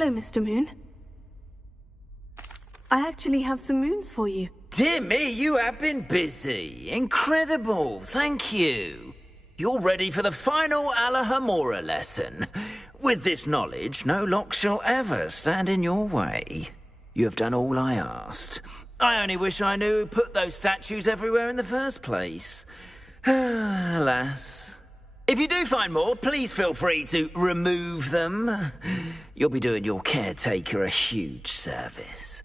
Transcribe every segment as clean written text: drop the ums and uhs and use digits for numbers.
Hello, Mr. Moon. I actually have some moons for you. Dear me, you have been busy. Incredible, thank you. You're ready for the final Alahomora lesson. With this knowledge, no lock shall ever stand in your way. You have done all I asked. I only wish I knew who put those statues everywhere in the first place. Alas. If you do find more, please feel free to remove them. You'll be doing your caretaker a huge service.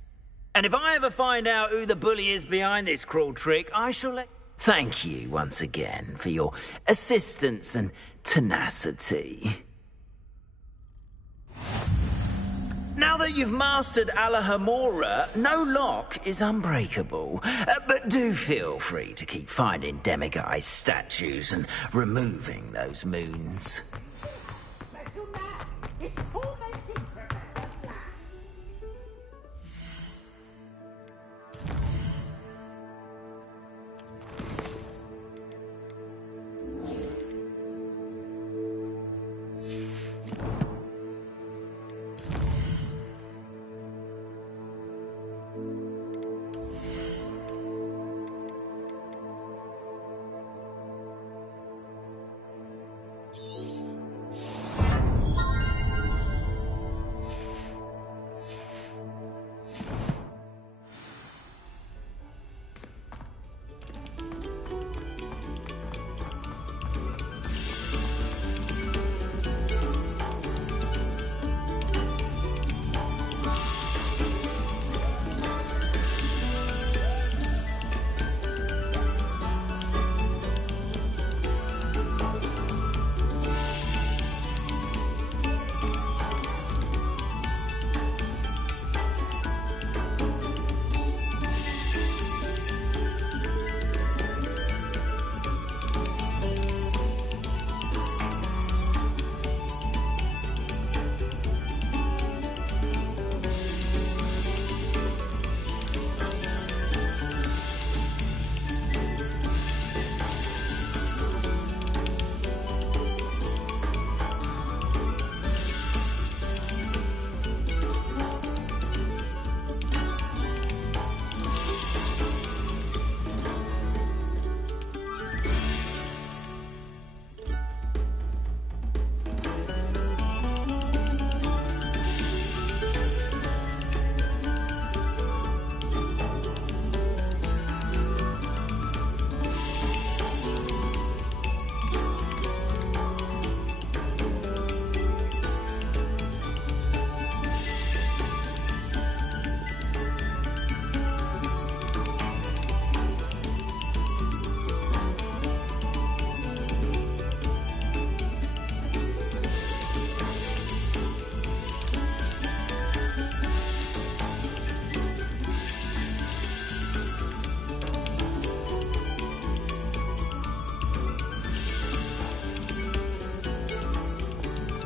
And if I ever find out who the bully is behind this cruel trick, I shall let... Thank you once again for your assistance and tenacity. Now that you've mastered Alahomora, no lock is unbreakable. But do feel free to keep finding demiguise statues and removing those moons.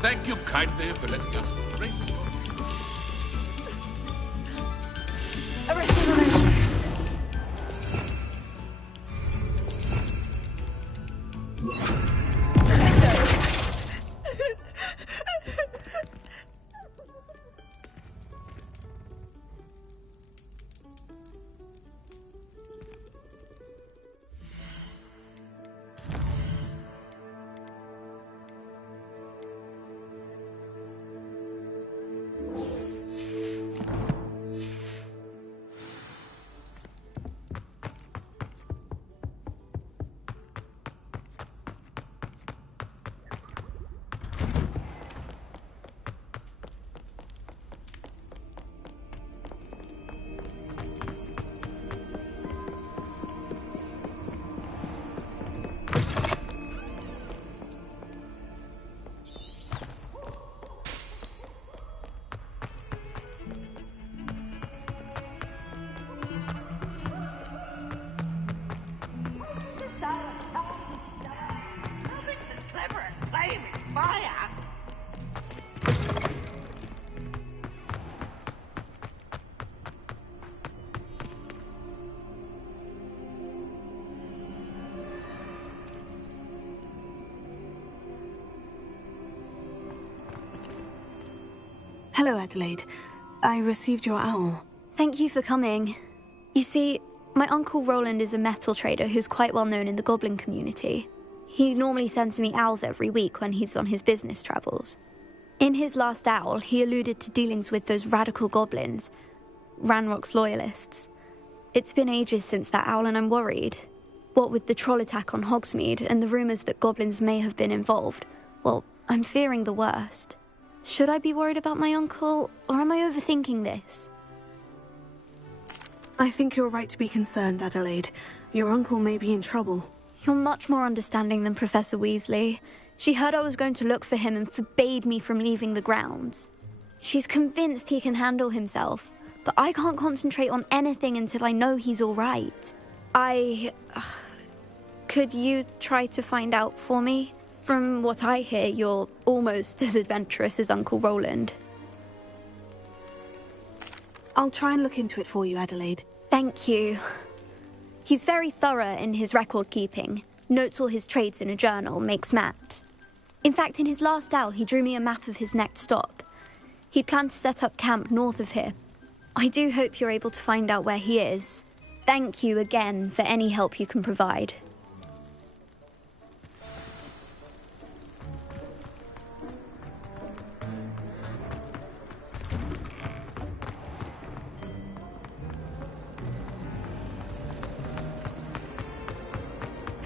Thank you kindly for letting us grace your... Hello, Adelaide. I received your owl. Thank you for coming. You see, my Uncle Roland is a metal trader who's quite well known in the goblin community. He normally sends me owls every week when he's on his business travels. In his last owl, he alluded to dealings with those radical goblins, Ranrock's loyalists. It's been ages since that owl and I'm worried. What with the troll attack on Hogsmeade and the rumours that goblins may have been involved, well, I'm fearing the worst. Should I be worried about my uncle, or am I overthinking this? I think you're right to be concerned, Adelaide. Your uncle may be in trouble. You're much more understanding than Professor Weasley. She heard I was going to look for him and forbade me from leaving the grounds. She's convinced he can handle himself, but I can't concentrate on anything until I know he's all right. Could you try to find out for me? From what I hear, you're almost as adventurous as Uncle Roland. I'll try and look into it for you, Adelaide. Thank you. He's very thorough in his record keeping, notes all his trades in a journal, makes maps. In fact, in his last owl, he drew me a map of his next stop. He'd planned to set up camp north of here. I do hope you're able to find out where he is. Thank you again for any help you can provide.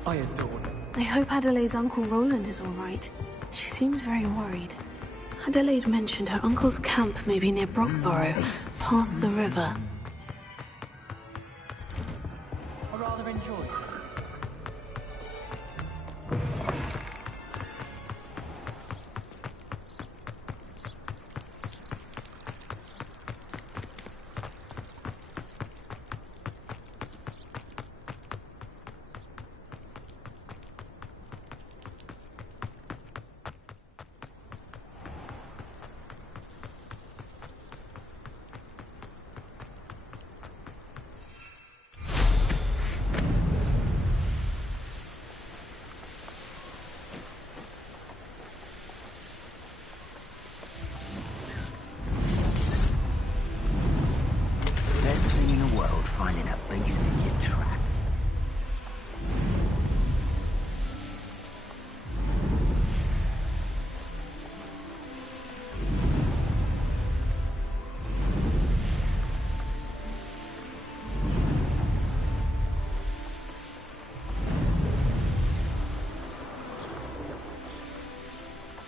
I adore them. I hope Adelaide's Uncle Roland is all right. She seems very worried. Adelaide mentioned her uncle's camp may be near Brockborough, past the river. I rather enjoy it. Finding a beast in your trap.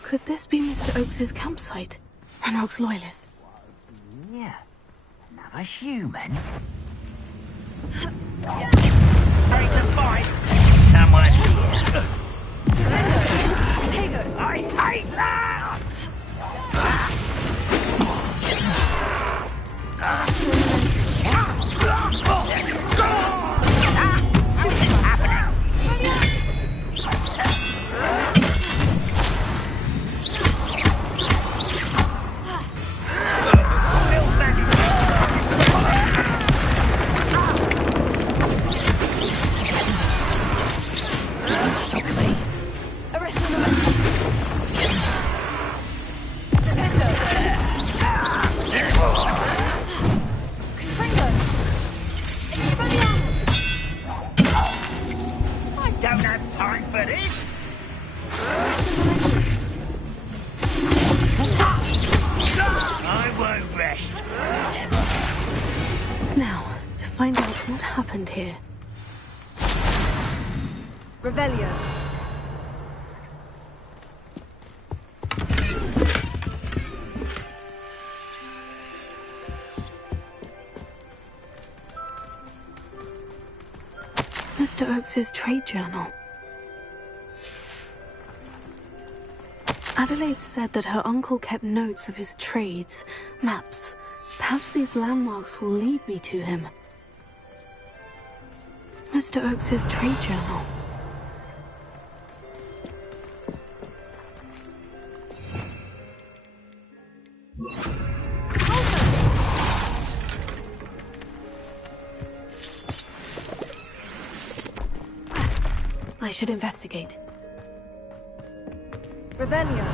Could this be Mr. Oakes's campsite? Ranrock's loyalists. Yeah, another human. Ready to fight? Someone's here. I hate that! What's happening? Here. Revelio. Mr. Oakes's trade journal. Adelaide said that her uncle kept notes of his trades, maps. Perhaps these landmarks will lead me to him. Mr. Oakes's trade journal. I should investigate. Revelio.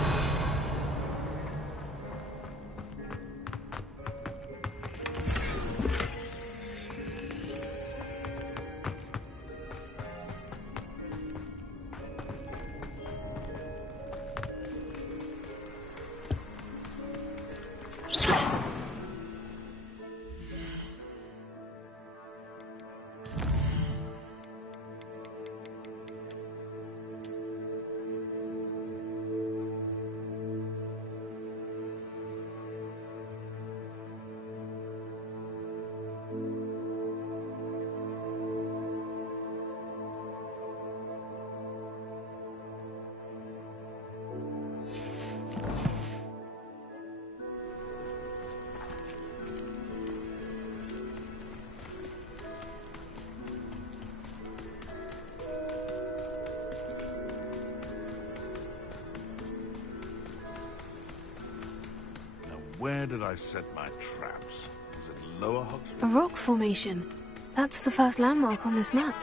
Where did I set my traps? Is it Lower Hogsmeade? A rock formation. That's the first landmark on this map.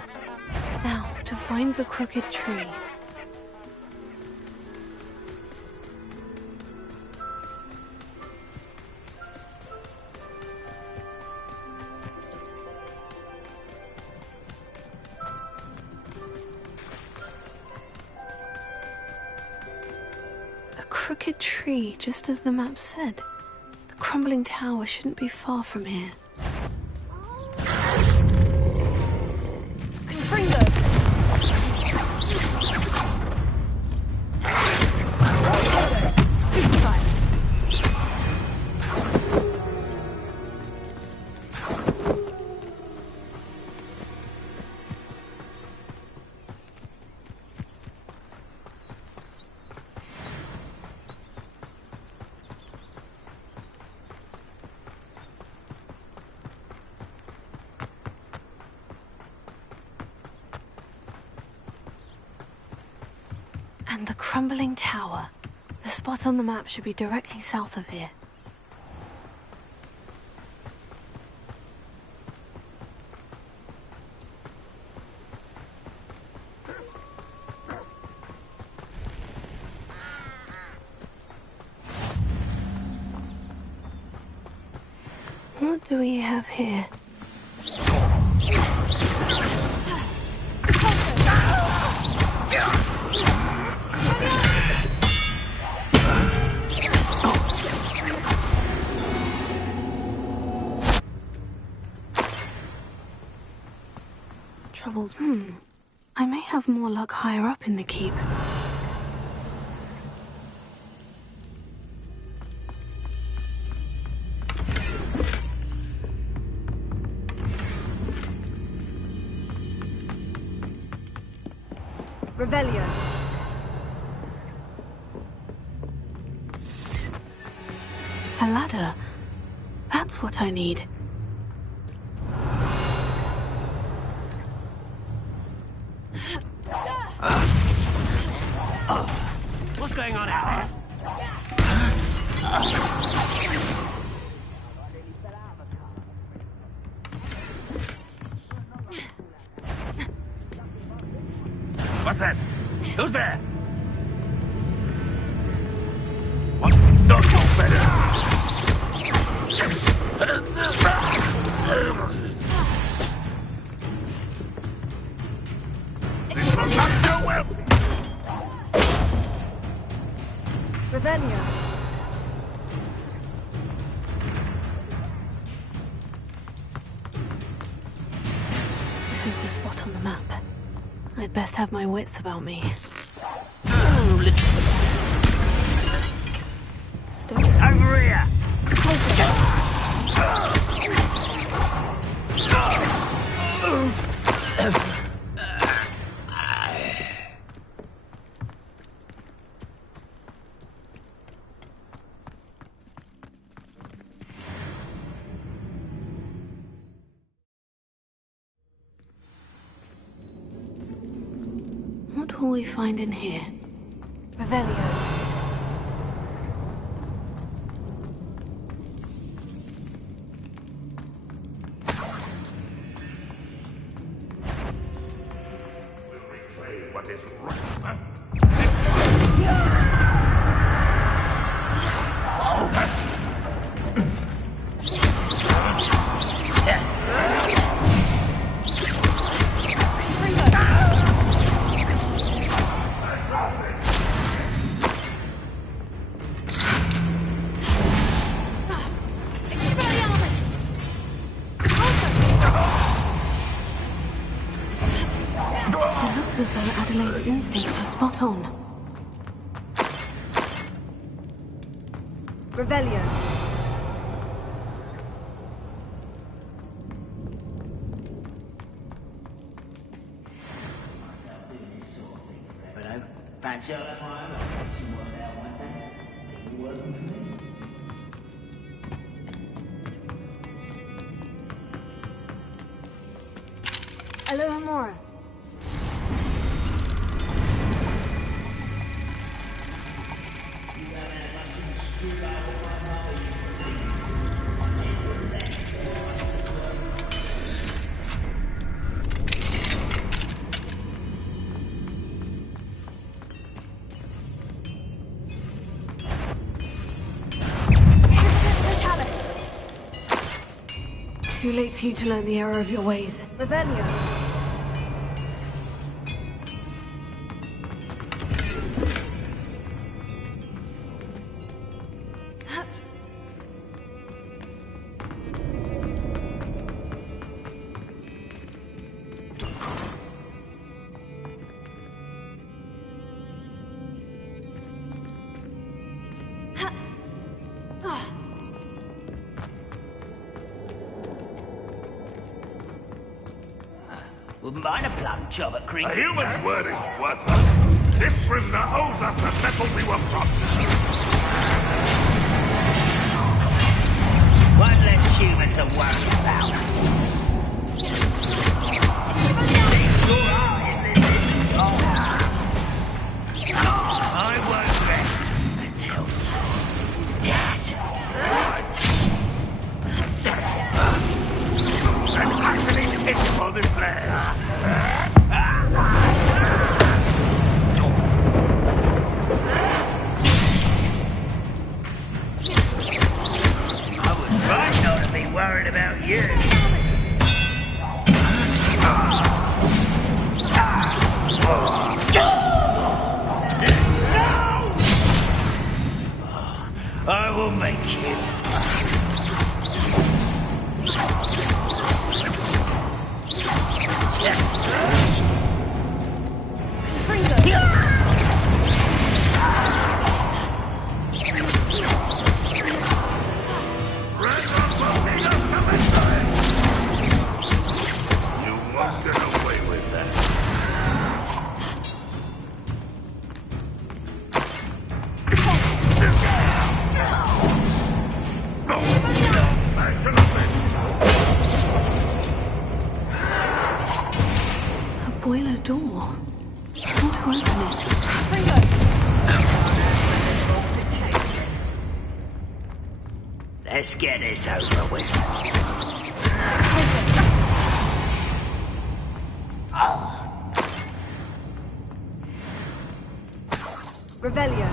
Now, to find the crooked tree. A crooked tree, just as the map said. The crumbling tower shouldn't be far from here. And the crumbling tower. The spot on the map should be directly south of here. What do we have here? Troubles. I may have more luck higher up in the keep. Revelio. A ladder. That's what I need. What's going on out there? What's that? Who's there? What? No, no, better. This will not go well. Revelio. This is the spot on the map. I'd best have my wits about me. Stop. Over here! What will we find in here? Revelio. Reclaim what is right, huh? It looks as though Adelaide's instincts were spot on. Revelio. Fancy all that mine? Makes you work out one day. Maybe working for me. Alohomora. Too late for you to learn the error of your ways. Revelio. Wouldn't mind a plum job at Creek. A human's word is worthless. This prisoner owes us the metal we were promised. One less human to worry about. Your eyes live I won't rest until you're dead. An utterly pitiful display. I was right not to be worried about you. I will make you. You won't get away with that. A boiler door. How to open it? Let's get this over with. Revelio.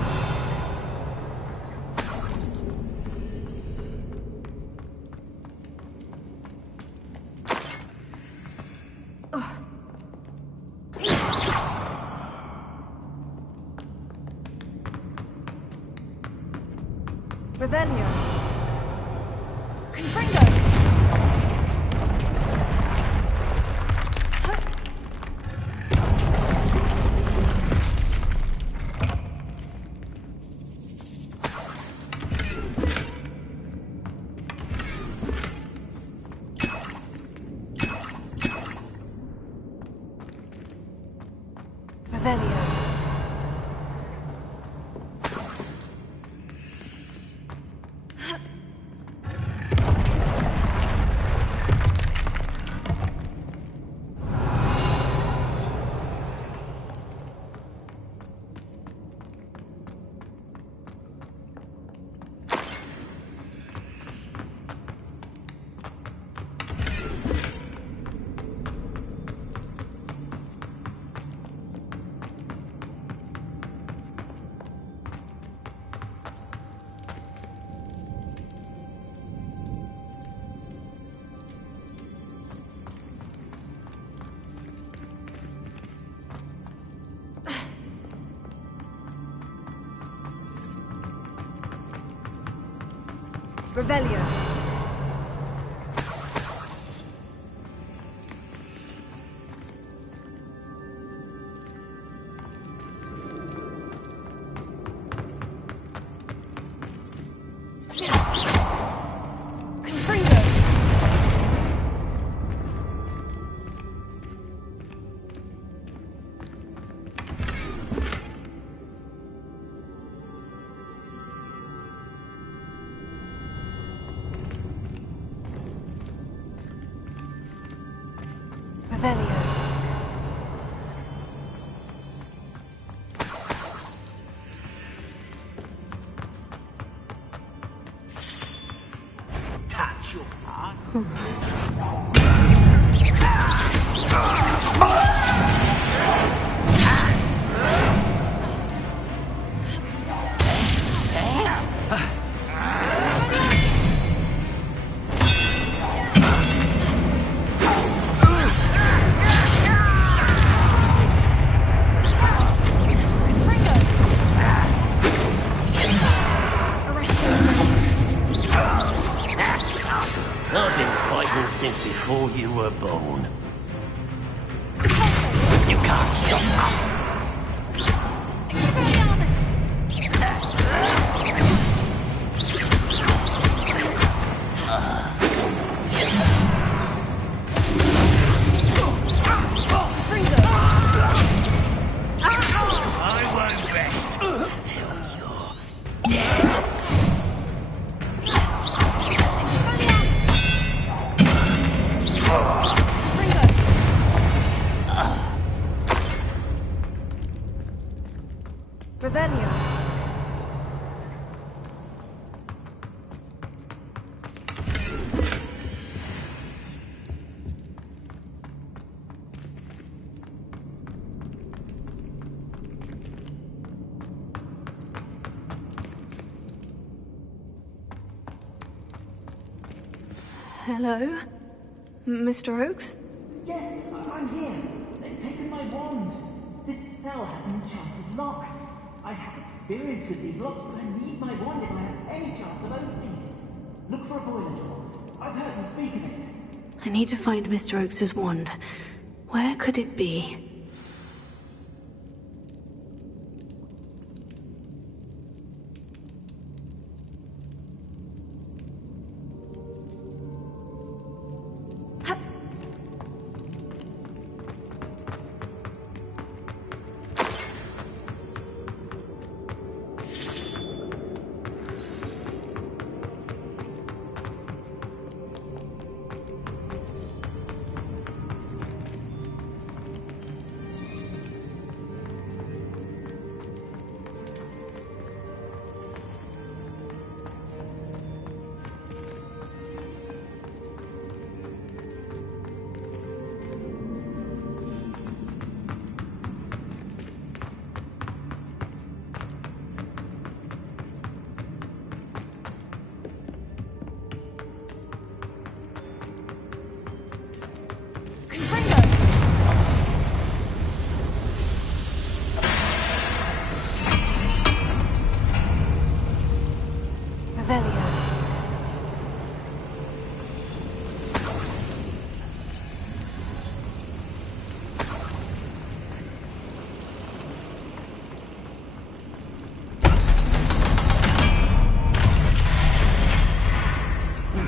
Revelio. Confringo. Revelio. Revelio. Confringo. Revelio. Touch your heart. since before you were born. You can't stop us. I won't rest until you're dead. Revelio. Hello? Mr. Oakes? Yes, I'm here. They've taken my wand. This cell has an enchanted lock. I have experience with these locks, but I need my wand if I have any chance of opening it. Look for a boiler door. I've heard them speak of it. I need to find Mr. Oakes' wand. Where could it be?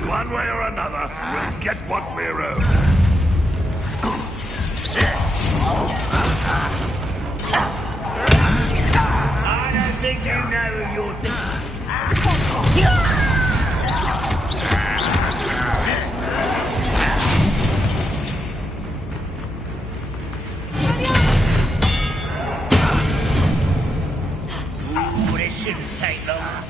One way or another, we'll get what we're owed. I don't think you know who you're thinking. Ooh, this shouldn't take long.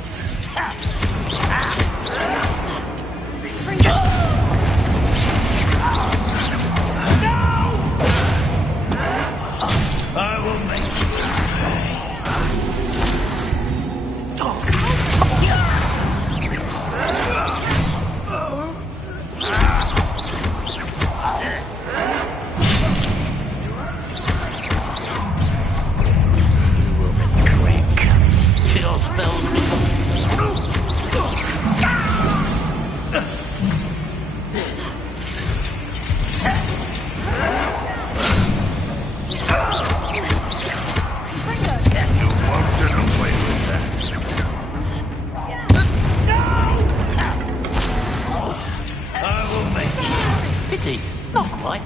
I will make you will regret your spells. Pity, not quite.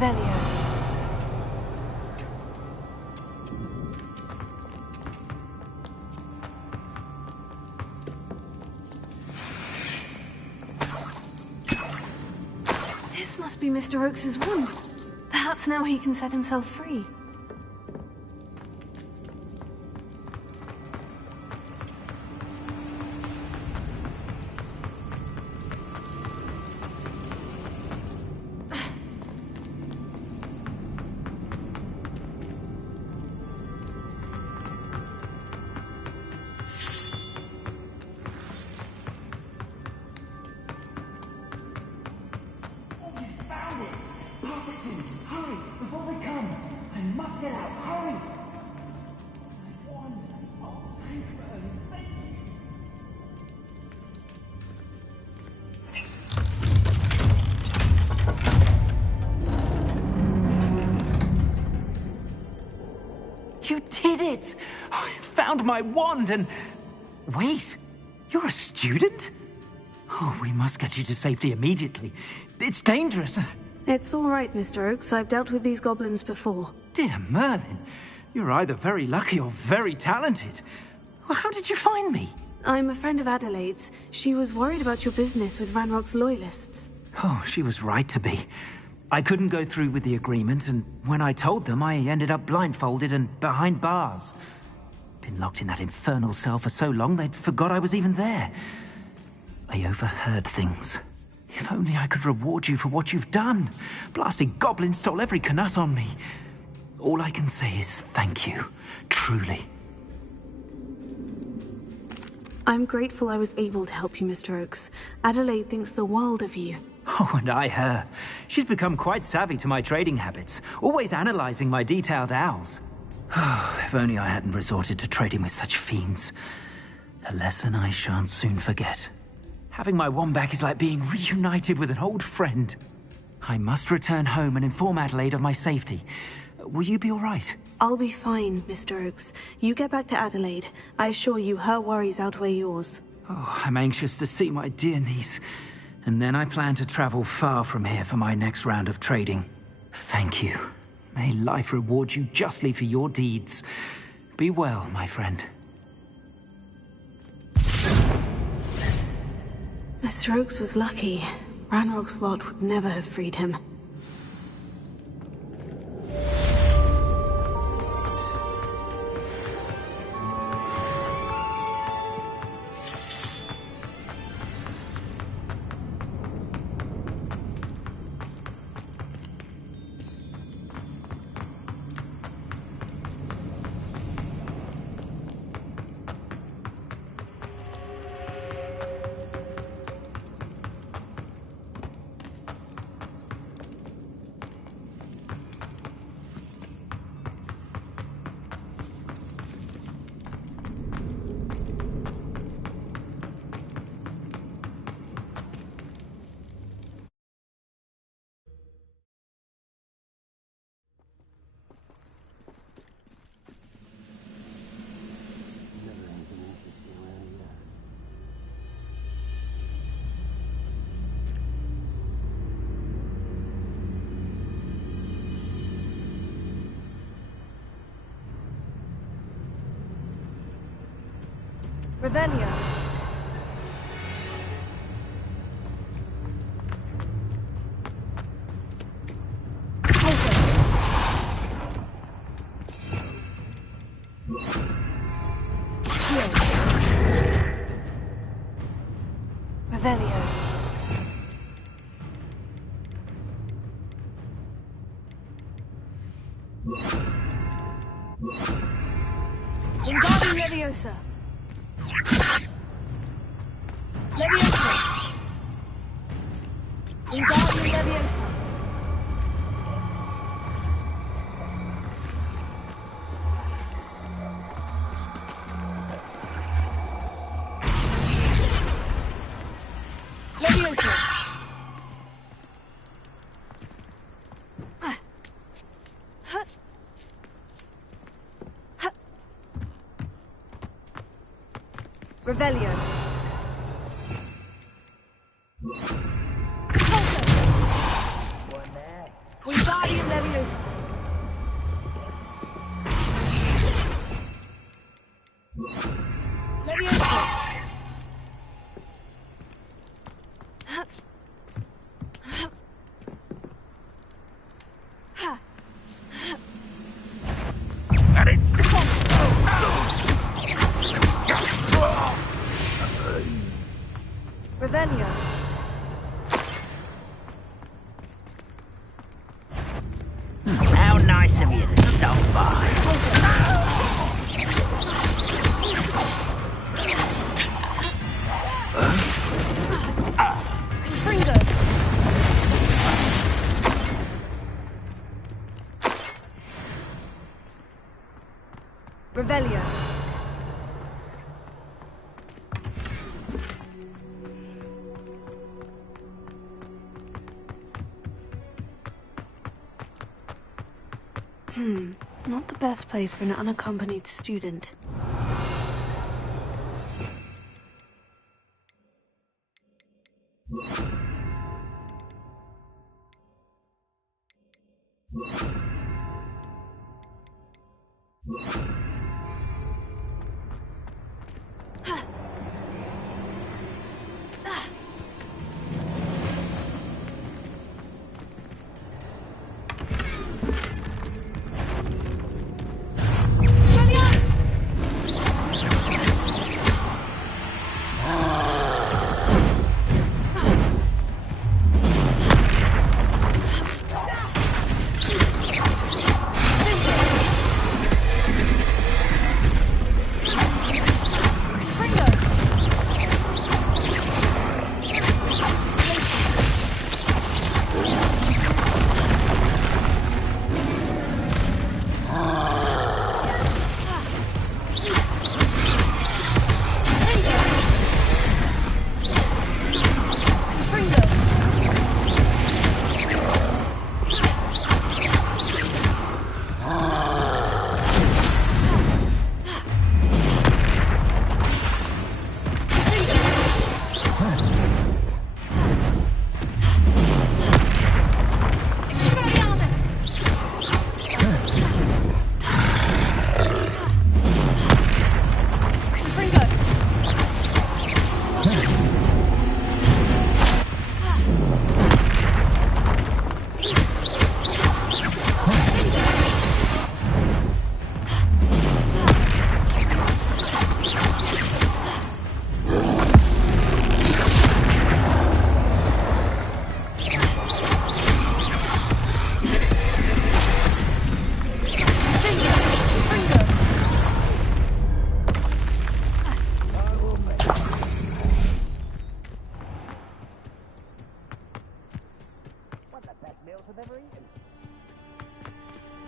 Revelio. This must be Mr. Oakes's wand. Perhaps now he can set himself free. You did it! I found my wand and... Wait, you're a student? Oh, we must get you to safety immediately. It's dangerous. It's all right, Mr. Oakes. I've dealt with these goblins before. Dear Merlin, you're either very lucky or very talented. Well, how did you find me? I'm a friend of Adelaide's. She was worried about your business with Ranrock's loyalists. Oh, she was right to be. I couldn't go through with the agreement, and when I told them, I ended up blindfolded and behind bars. Been locked in that infernal cell for so long, they'd forgot I was even there. I overheard things. If only I could reward you for what you've done. Blasted goblin stole every canut on me. All I can say is thank you, truly. I'm grateful I was able to help you, Mr. Oakes. Adelaide thinks the world of you. Oh, and I her. She's become quite savvy to my trading habits, always analyzing my detailed owls. If only I hadn't resorted to trading with such fiends. A lesson I shan't soon forget. Having my wand back is like being reunited with an old friend. I must return home and inform Adelaide of my safety. Will you be all right? I'll be fine, Mr. Oakes. You get back to Adelaide. I assure you her worries outweigh yours. Oh, I'm anxious to see my dear niece. And then I plan to travel far from here for my next round of trading. Thank you. May life reward you justly for your deeds. Be well, my friend. Mr. Oakes was lucky. Ranrock's lot would never have freed him. Revelio. Revelio. Wingardium Leviosa. Leviosa. Wingardium Leviosa. Leviosa. Revelio. Wingardium Revelio. How nice of you to stop by. Confringo. Revelio. Not the best place for an unaccompanied student.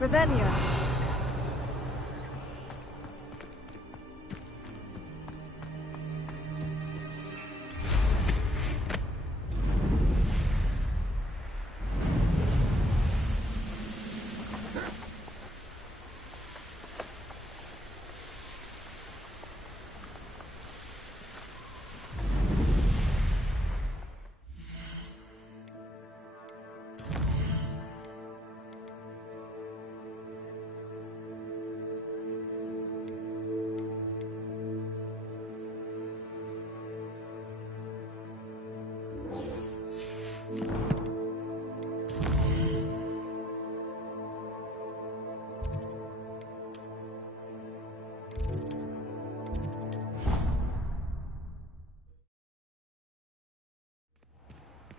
Revelio.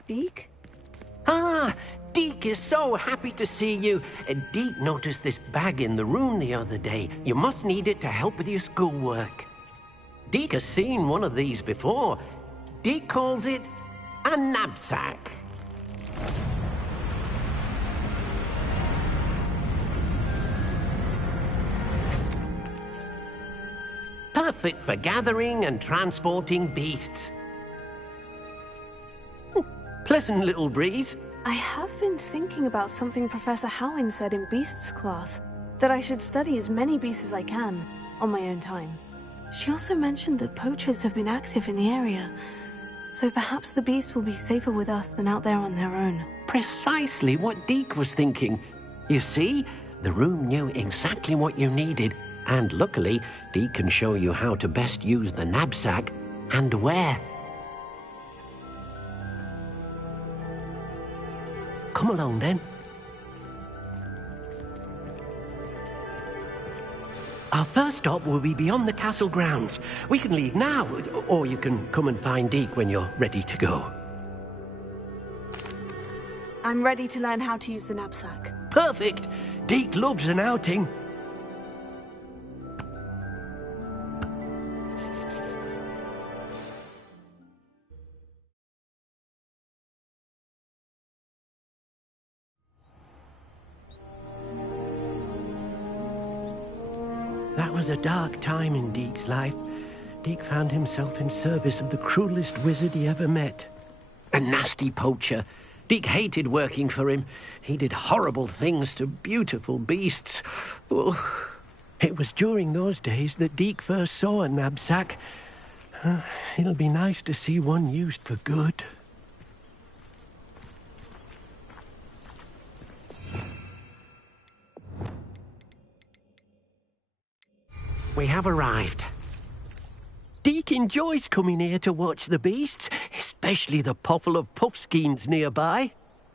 Deke? Ah, Deke is so happy to see you. Deke noticed this bag in the room the other day. You must need it to help with your schoolwork. Deke has seen one of these before. Deke calls it a knapsack. Perfect for gathering and transporting beasts. Pleasant little breeze. I have been thinking about something Professor Howing said in Beasts class, that I should study as many beasts as I can, on my own time. She also mentioned that poachers have been active in the area, so perhaps the beasts will be safer with us than out there on their own. Precisely what Deke was thinking. You see, the room knew exactly what you needed, and luckily, Deke can show you how to best use the knapsack and where. Come along, then. Our first stop will be beyond the castle grounds. We can leave now, or you can come and find Deke when you're ready to go. I'm ready to learn how to use the knapsack. Perfect! Deke loves an outing. That was a dark time in Deke's life. Deke found himself in service of the cruelest wizard he ever met. A nasty poacher. Deke hated working for him. He did horrible things to beautiful beasts. Oh. It was during those days that Deke first saw a knapsack. It'll be nice to see one used for good. We have arrived. Deke enjoys coming here to watch the beasts, especially the potful of puffskeins nearby.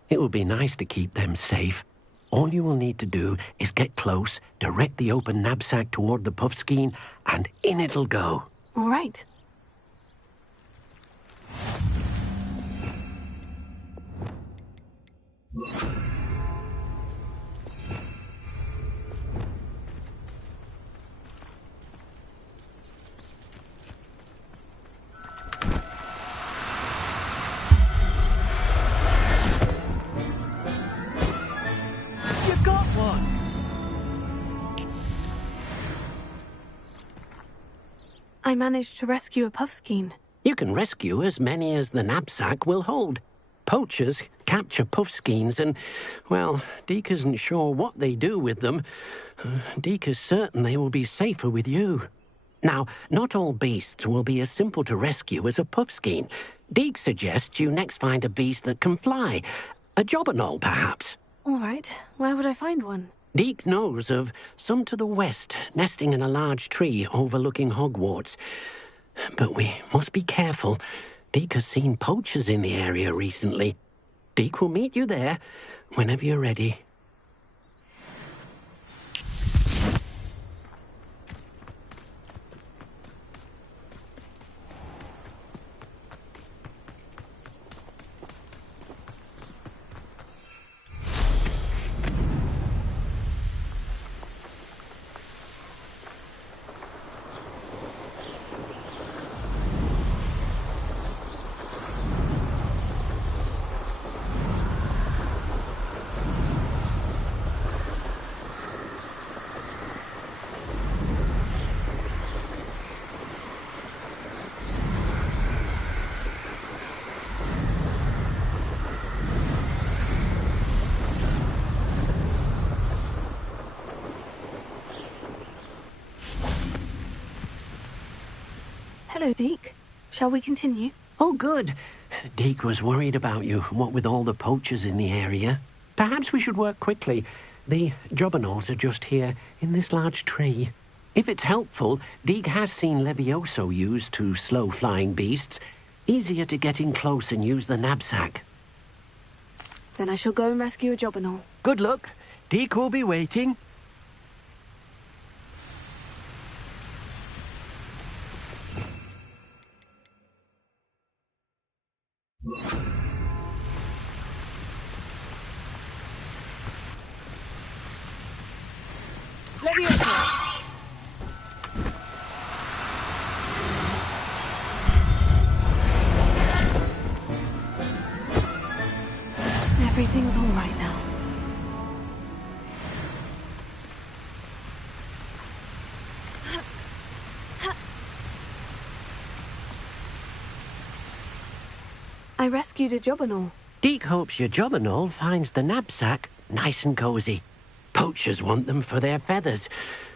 It will be nice to keep them safe. All you will need to do is get close, direct the open knapsack toward the puffskein, and in it'll go. All right. I managed to rescue a puffskein. You can rescue as many as the knapsack will hold. Poachers capture puffskeins and, well, Deke isn't sure what they do with them. Deke is certain they will be safer with you. Now, not all beasts will be as simple to rescue as a puffskein. Deke suggests you next find a beast that can fly. A jobberknoll, perhaps. All right. Where would I find one? Deke knows of some to the west, nesting in a large tree overlooking Hogwarts. But we must be careful. Deke has seen poachers in the area recently. Deke will meet you there whenever you're ready. Hello, Deke. Shall we continue? Oh, good. Deke was worried about you, what with all the poachers in the area. Perhaps we should work quickly. The jobberknolls are just here, in this large tree. If it's helpful, Deke has seen Levioso used to slow flying beasts. Easier to get in close and use the knapsack. Then I shall go and rescue a jobberknoll. Good luck. Deke will be waiting. Levioso! Everything's all right now. I rescued a jobberknoll. Deke hopes your jobberknoll finds the knapsack nice and cozy. Poachers want them for their feathers,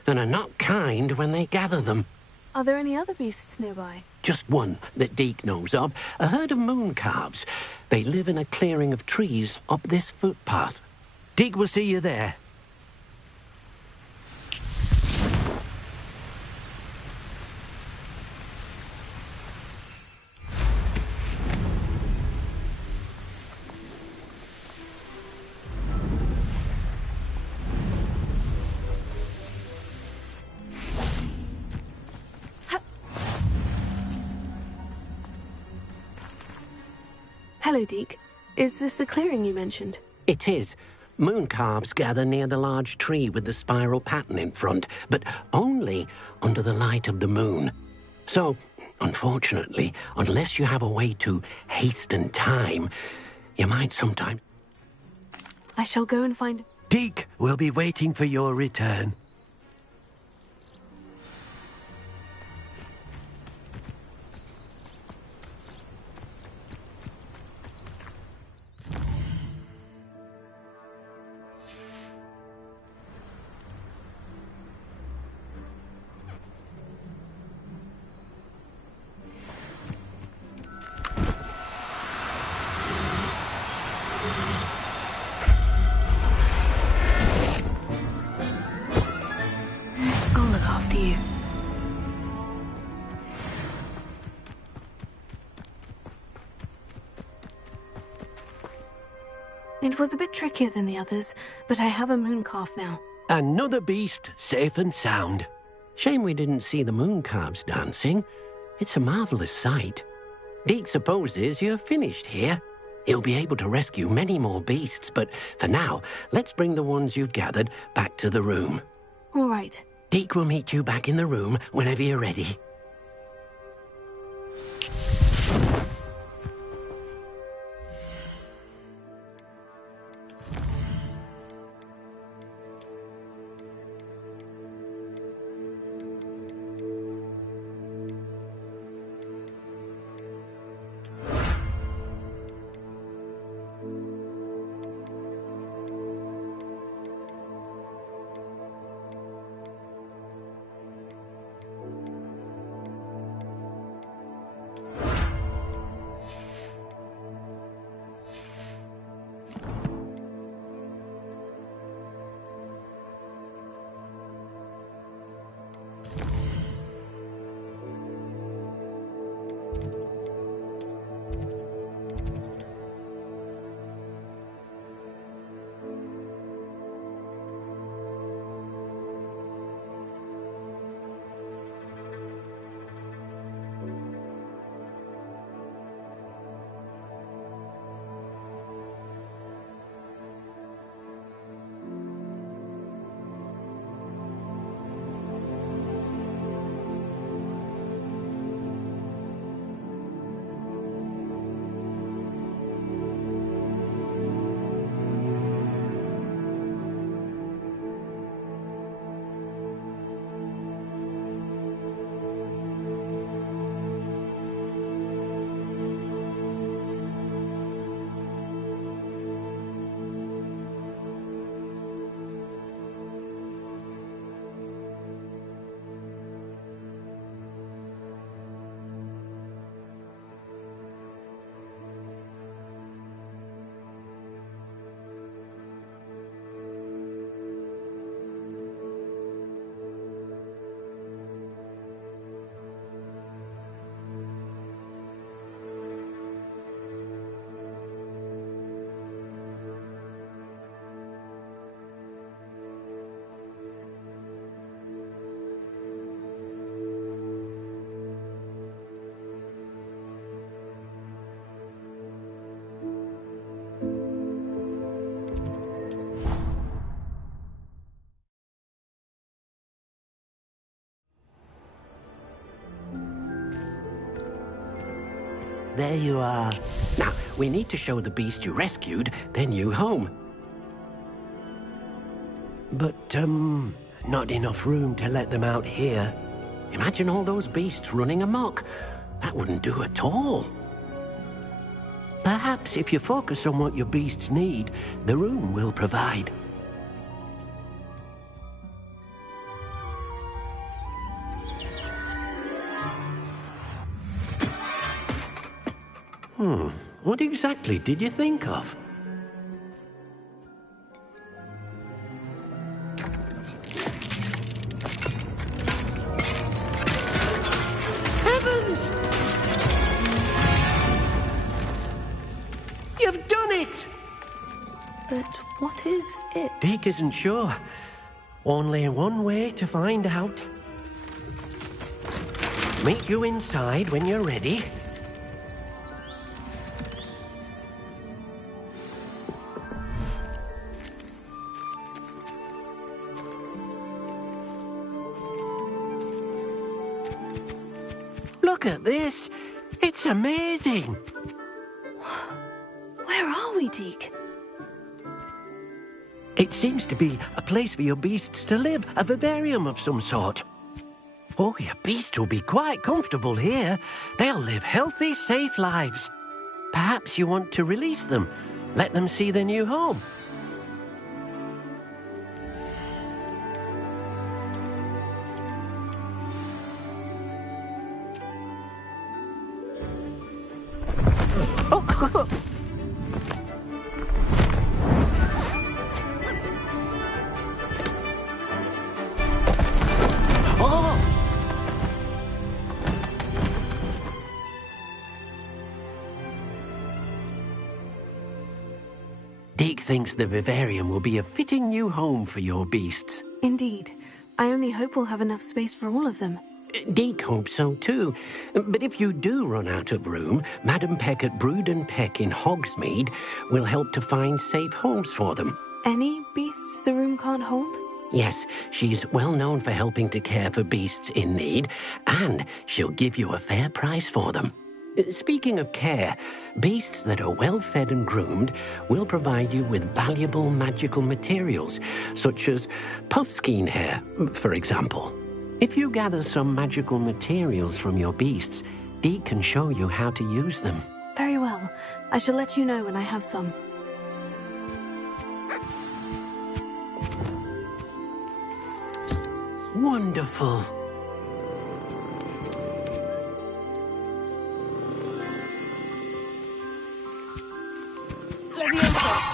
and are not kind when they gather them. Are there any other beasts nearby? Just one that Deke knows of, a herd of moon calves. They live in a clearing of trees up this footpath. Deke will see you there. Hello, Deke. Is this the clearing you mentioned? It is. Moon calves gather near the large tree with the spiral pattern in front, but only under the light of the moon. So, unfortunately, unless you have a way to hasten time, you might sometime... I shall go and find... Deke will be waiting for your return. I'll look after you. It was a bit trickier than the others, but I have a moon calf now. Another beast, safe and sound. Shame we didn't see the moon calves dancing. It's a marvelous sight. Deke supposes you're finished here. He'll be able to rescue many more beasts, but for now, let's bring the ones you've gathered back to the room. All right. Deke will meet you back in the room whenever you're ready. There you are. Now, we need to show the beast you rescued their new home. But, not enough room to let them out here. Imagine all those beasts running amok. That wouldn't do at all. Perhaps if you focus on what your beasts need, the room will provide. What exactly did you think of? Heavens! You've done it! But what is it? Deke isn't sure. Only one way to find out. Meet you inside when you're ready. at this. It's amazing. Where are we, Deke? It seems to be a place for your beasts to live, a vivarium of some sort. Oh, your beasts will be quite comfortable here. They'll live healthy, safe lives. Perhaps you want to release them, let them see their new home. Oh. Deke thinks the vivarium will be a fitting new home for your beasts. Indeed. I only hope we'll have enough space for all of them. Deke hopes so too. But if you do run out of room, Madam Peck at Brood and Peck in Hogsmeade will help to find safe homes for them. Any beasts the room can't hold? Yes, she's well known for helping to care for beasts in need, and she'll give you a fair price for them. Speaking of care, beasts that are well fed and groomed will provide you with valuable magical materials, such as puffskein hair, for example. If you gather some magical materials from your beasts, Deke can show you how to use them. Very well. I shall let you know when I have some. Wonderful. Leviosa!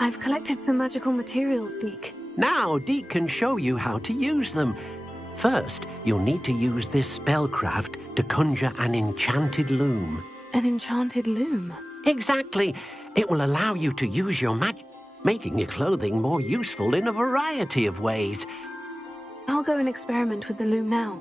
I've collected some magical materials, Deke. Now Deke can show you how to use them. First, you'll need to use this spellcraft to conjure an enchanted loom. An enchanted loom? Exactly. It will allow you to use your magic, making your clothing more useful in a variety of ways. I'll go and experiment with the loom now.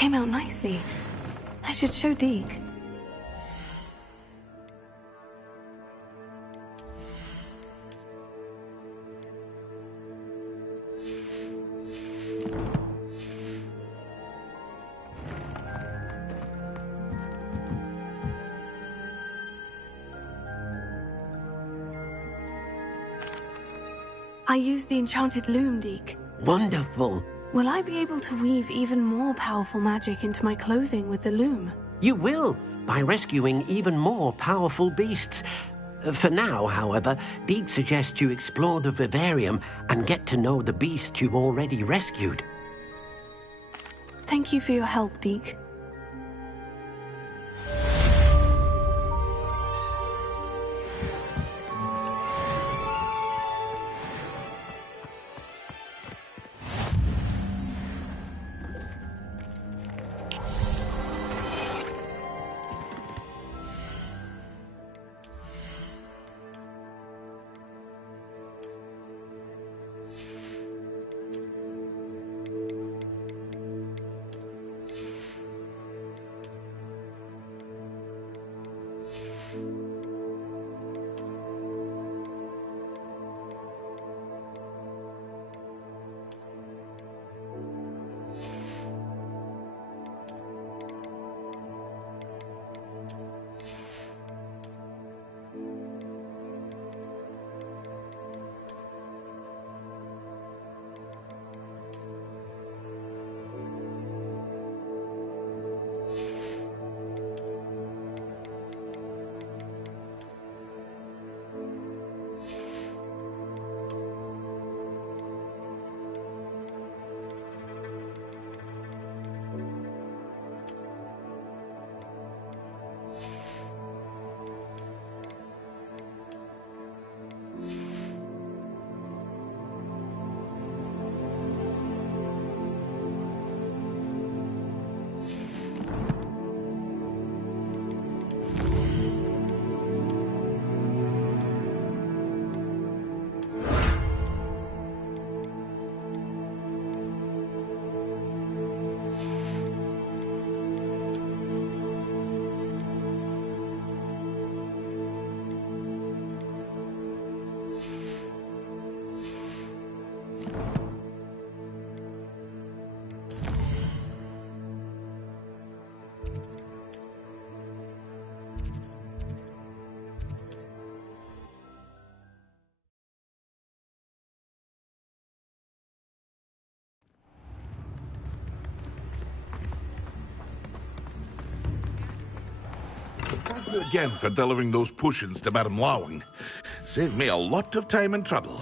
came out nicely. I should show Deke. I used the enchanted loom, Deke. Wonderful. Will I be able to weave even more powerful magic into my clothing with the loom? You will, by rescuing even more powerful beasts. For now, however, Deke suggests you explore the vivarium and get to know the beasts you've already rescued. Thank you for your help, Deke. Thank you again for delivering those potions to Madame Lawing. Saved me a lot of time and trouble.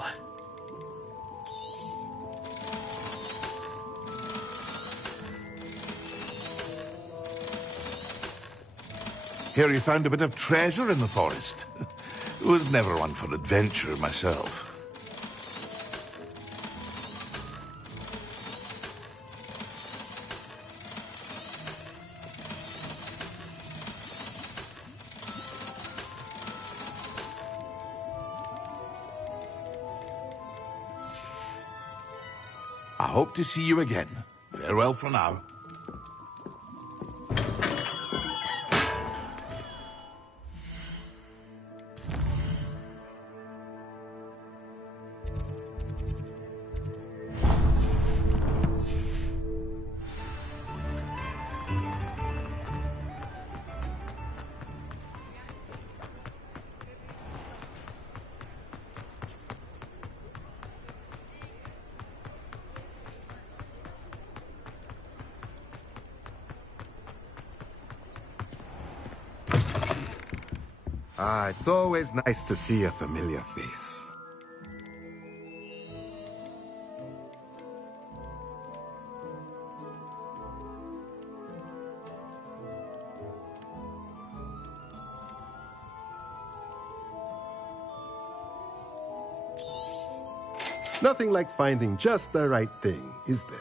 Hear you found a bit of treasure in the forest. Was never one for adventure myself. I hope to see you again. Farewell for now. It's always nice to see a familiar face. Nothing like finding just the right thing, is there?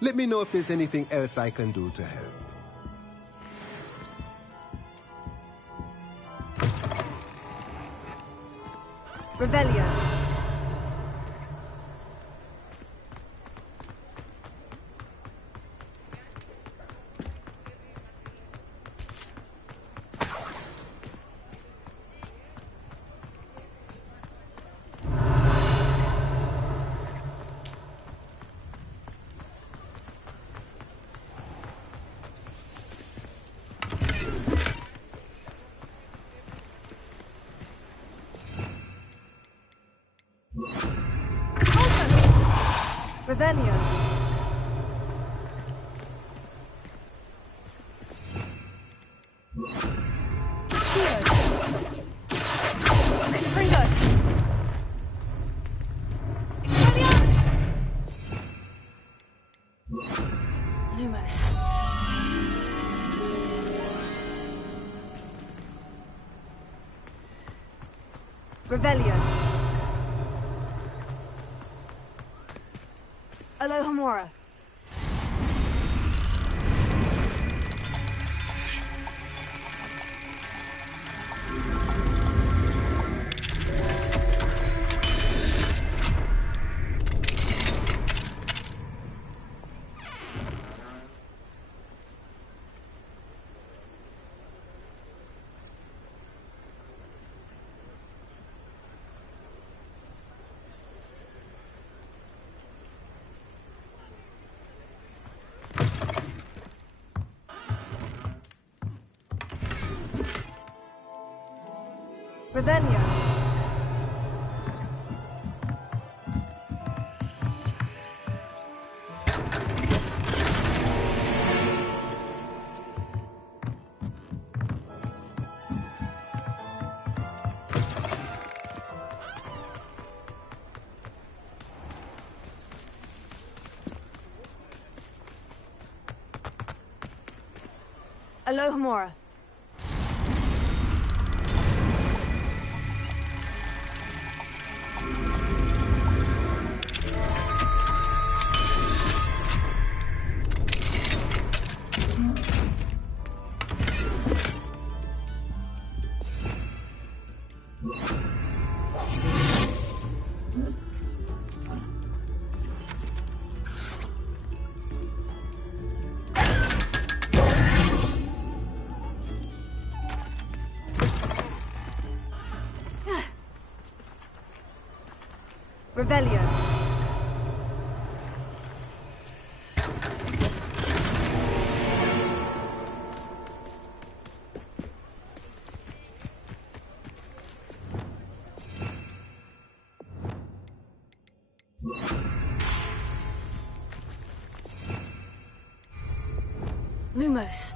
Let me know if there's anything else I can do to help. Revelio. Revelio. Fringo. Lumos. Revelio. Alohomora. Revelio. Alohomora. Revelio. Lumos.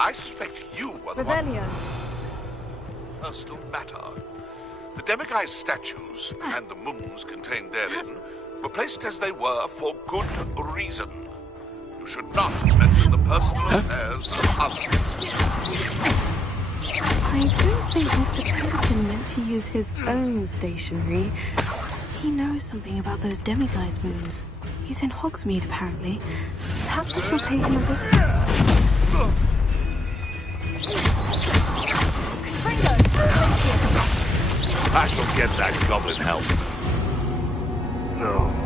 I suspect you are the Revelio. one. Personal matter. The Demiguise statues and the mums contained therein were placed as they were for good reason. You should not meddle in the personal affairs of others. I don't think Mr. Pinkerton meant to use his own stationery. He knows something about those demiguise moons. He's in Hogsmeade, apparently. Perhaps I shall pay him a visit. I shall get that goblin help. No.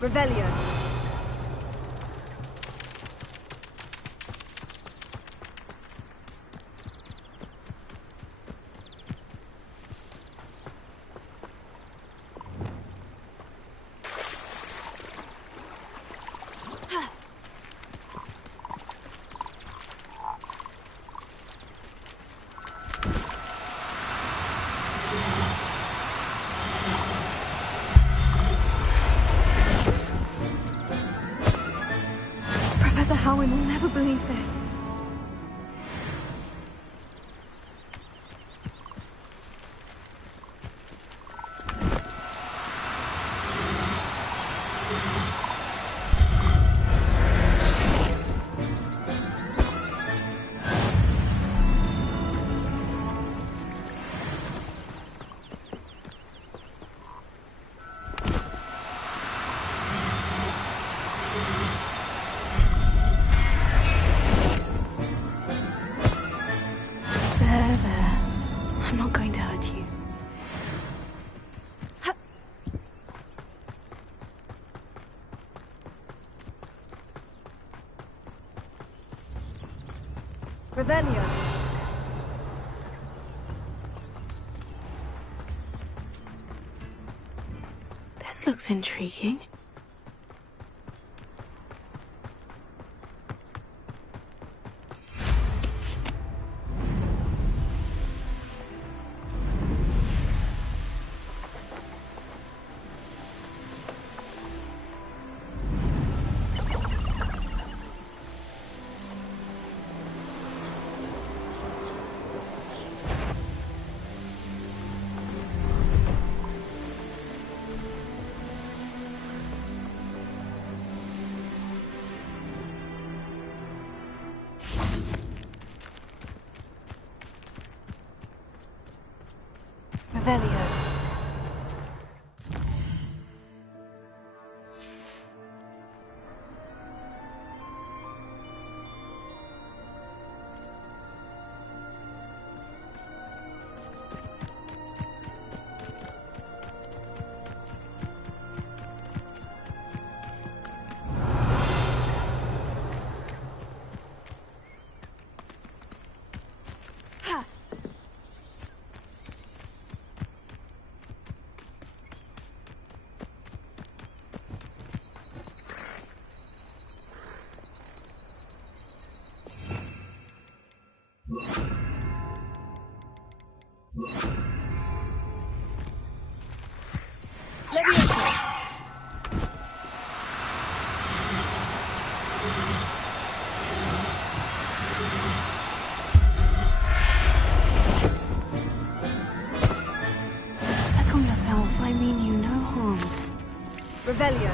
Revelio. Professor Howin will never believe this. There. I'm not going to hurt you. Revelio. This looks intriguing. Revelio. Settle yourself. I mean you no harm. Revelio.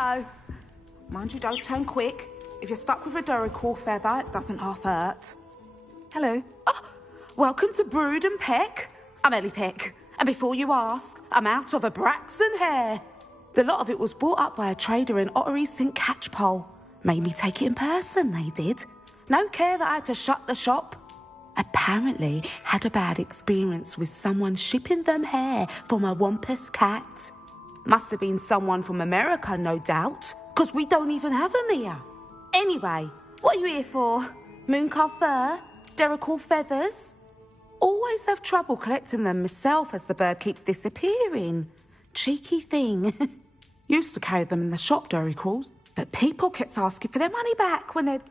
Hello. Mind you, don't turn quick. If you're stuck with a Duracell feather, it doesn't half hurt. Hello. Oh, welcome to Brood and Peck. I'm Ellie Peck. And before you ask, I'm out of a Braxton hair. The lot of it was bought up by a trader in Ottery St. Catchpole. Made me take it in person, they did. No care that I had to shut the shop. Apparently had a bad experience with someone shipping them hair from a Wampus cat. Must have been someone from America, no doubt, because we don't even have them here. Anyway, what are you here for? Mooncar fur? Duracell feathers? Always have trouble collecting them myself as the bird keeps disappearing. Cheeky thing. Used to carry them in the shop, Duracells, but people kept asking for their money back when they'd...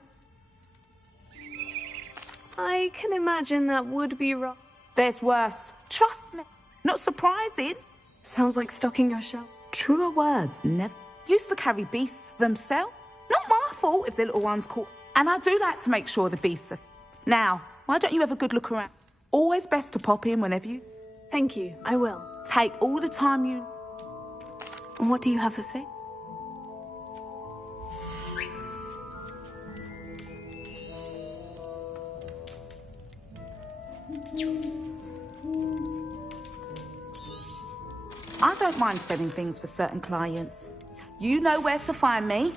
I can imagine that would be wrong. There's worse. Trust me. Not surprising. Sounds like stocking your shelf. Truer words never... Used to carry beasts themselves. Not my fault if the little one's caught. And I do like to make sure the beasts are... Now, why don't you have a good look around? Always best to pop in whenever you... Thank you, I will. Take all the time you... And what do you have to say? I don't mind selling things for certain clients. You know where to find me.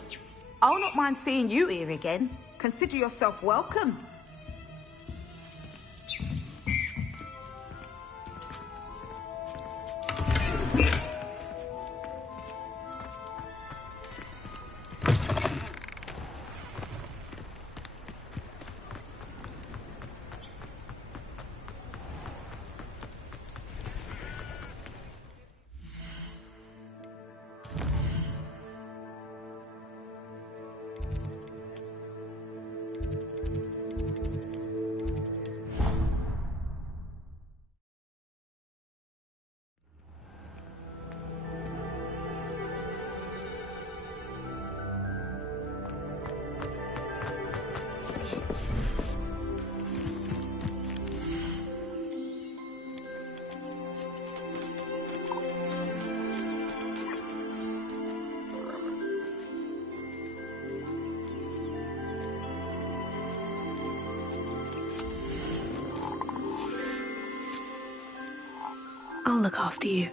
I'll not mind seeing you here again. Consider yourself welcome. I'll look after you.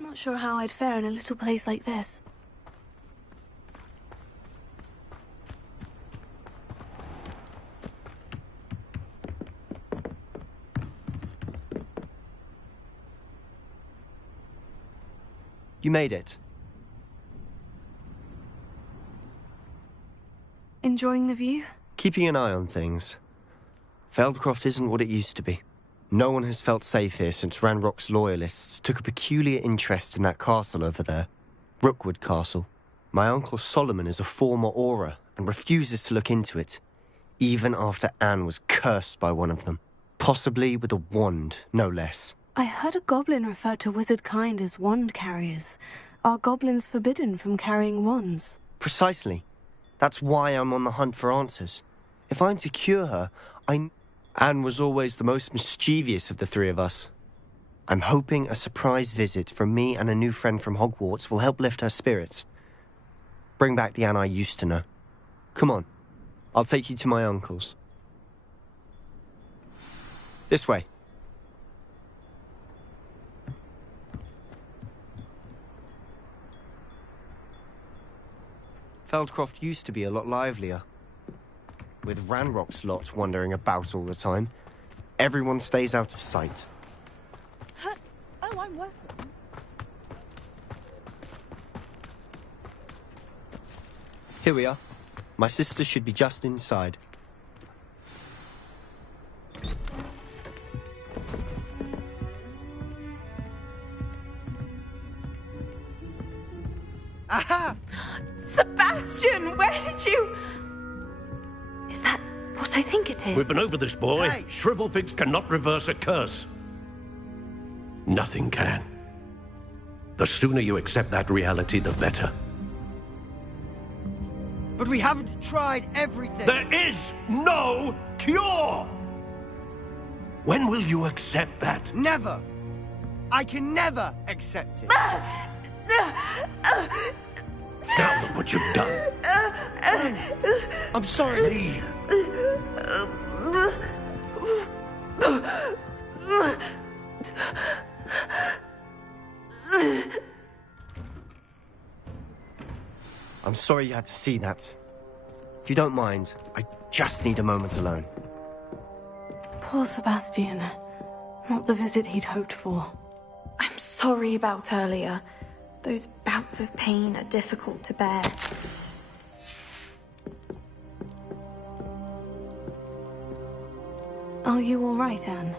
Not sure how I'd fare in a little place like this. You made it. Enjoying the view? Keeping an eye on things. Feldcroft isn't what it used to be. No one has felt safe here since Ranrock's loyalists took a peculiar interest in that castle over there. Rookwood Castle. My uncle Solomon is a former Auror and refuses to look into it, even after Anne was cursed by one of them. Possibly with a wand, no less. I heard a goblin refer to wizard kind as wand carriers. Are goblins forbidden from carrying wands? Precisely. That's why I'm on the hunt for answers. If I'm to cure her, Anne was always the most mischievous of the three of us. I'm hoping a surprise visit from me and a new friend from Hogwarts will help lift her spirits. Bring back the Anne I used to know. Come on, I'll take you to my uncle's. This way. Feldcroft used to be a lot livelier, with Ranrock's lot wandering about all the time. Everyone stays out of sight. Oh, I'm welcome. Here we are. My sister should be just inside. Aha! Sebastian, where did you... Is that what I think it is? We've been over this, boy. Hey! Shrivelfigs cannot reverse a curse. Nothing can. The sooner you accept that reality, the better. But we haven't tried everything. There is no cure! When will you accept that? Never! I can never accept it. Now look what you've done. I'm sorry. Leave. I'm sorry you had to see that. If you don't mind, I just need a moment alone. Poor Sebastian. Not the visit he'd hoped for. I'm sorry about earlier. Those bouts of pain are difficult to bear. Are you all right, Anne?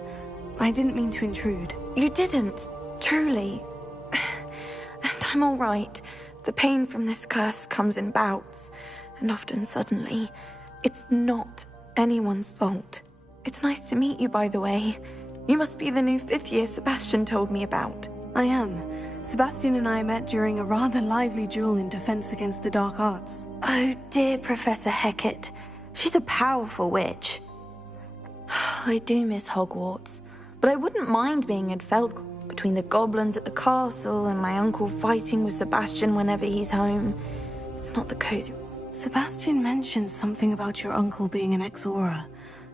I didn't mean to intrude. You didn't, truly. And I'm all right. The pain from this curse comes in bouts, and often suddenly. It's not anyone's fault. It's nice to meet you, by the way. You must be the new 5th year Sebastian told me about. I am. Sebastian and I met during a rather lively duel in defense against the dark arts. Oh dear, Professor Hecat. She's a powerful witch. I do miss Hogwarts, but I wouldn't mind being in Feldcroft between the goblins at the castle and my uncle fighting with Sebastian whenever he's home. It's not the cozy... Sebastian mentioned something about your uncle being an ex-Auror,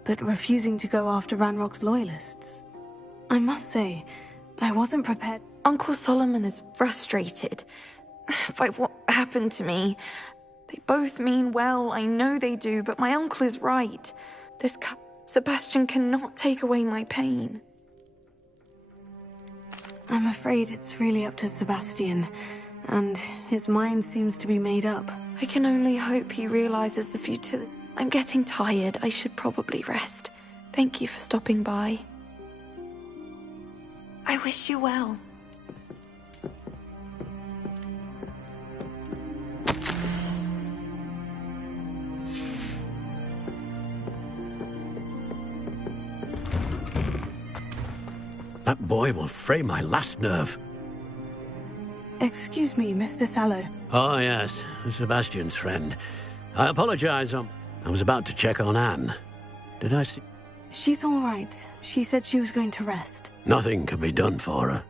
but refusing to go after Ranrock's loyalists. I must say, I wasn't prepared. Uncle Solomon is frustrated by what happened to me. They both mean well, I know they do, but my uncle is right. Sebastian cannot take away my pain. I'm afraid it's really up to Sebastian, and his mind seems to be made up. I can only hope he realizes the futility. I'm getting tired. I should probably rest. Thank you for stopping by. I wish you well. That boy will fray my last nerve. Excuse me, Mr. Sallow. Oh, yes. Sebastian's friend. I apologize. I was about to check on Anne. Did I see... She's all right. She said she was going to rest. Nothing can be done for her.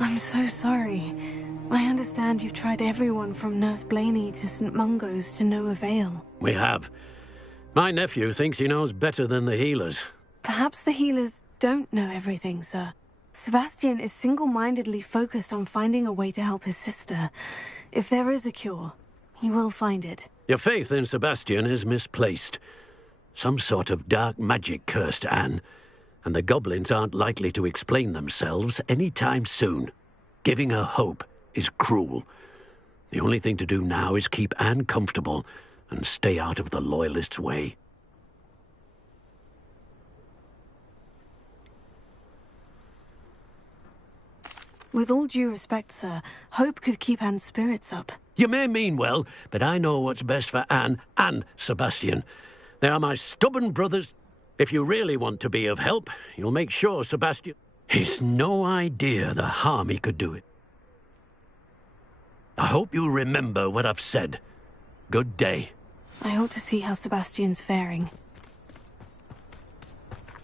I'm so sorry. I understand you've tried everyone from Nurse Blaney to St. Mungo's to no avail. We have. My nephew thinks he knows better than the healers. Perhaps the healers don't know everything, sir. Sebastian is single-mindedly focused on finding a way to help his sister. If there is a cure, he will find it. Your faith in Sebastian is misplaced. Some sort of dark magic cursed Anne, and the goblins aren't likely to explain themselves any time soon. Giving her hope is cruel. The only thing to do now is keep Anne comfortable and stay out of the Loyalists' way. With all due respect, sir, hope could keep Anne's spirits up. You may mean well, but I know what's best for Anne and Sebastian. They are my stubborn brothers. If you really want to be of help, you'll make sure Sebastian... He's no idea the harm he could do it. I hope you remember what I've said. Good day. I ought to see how Sebastian's faring.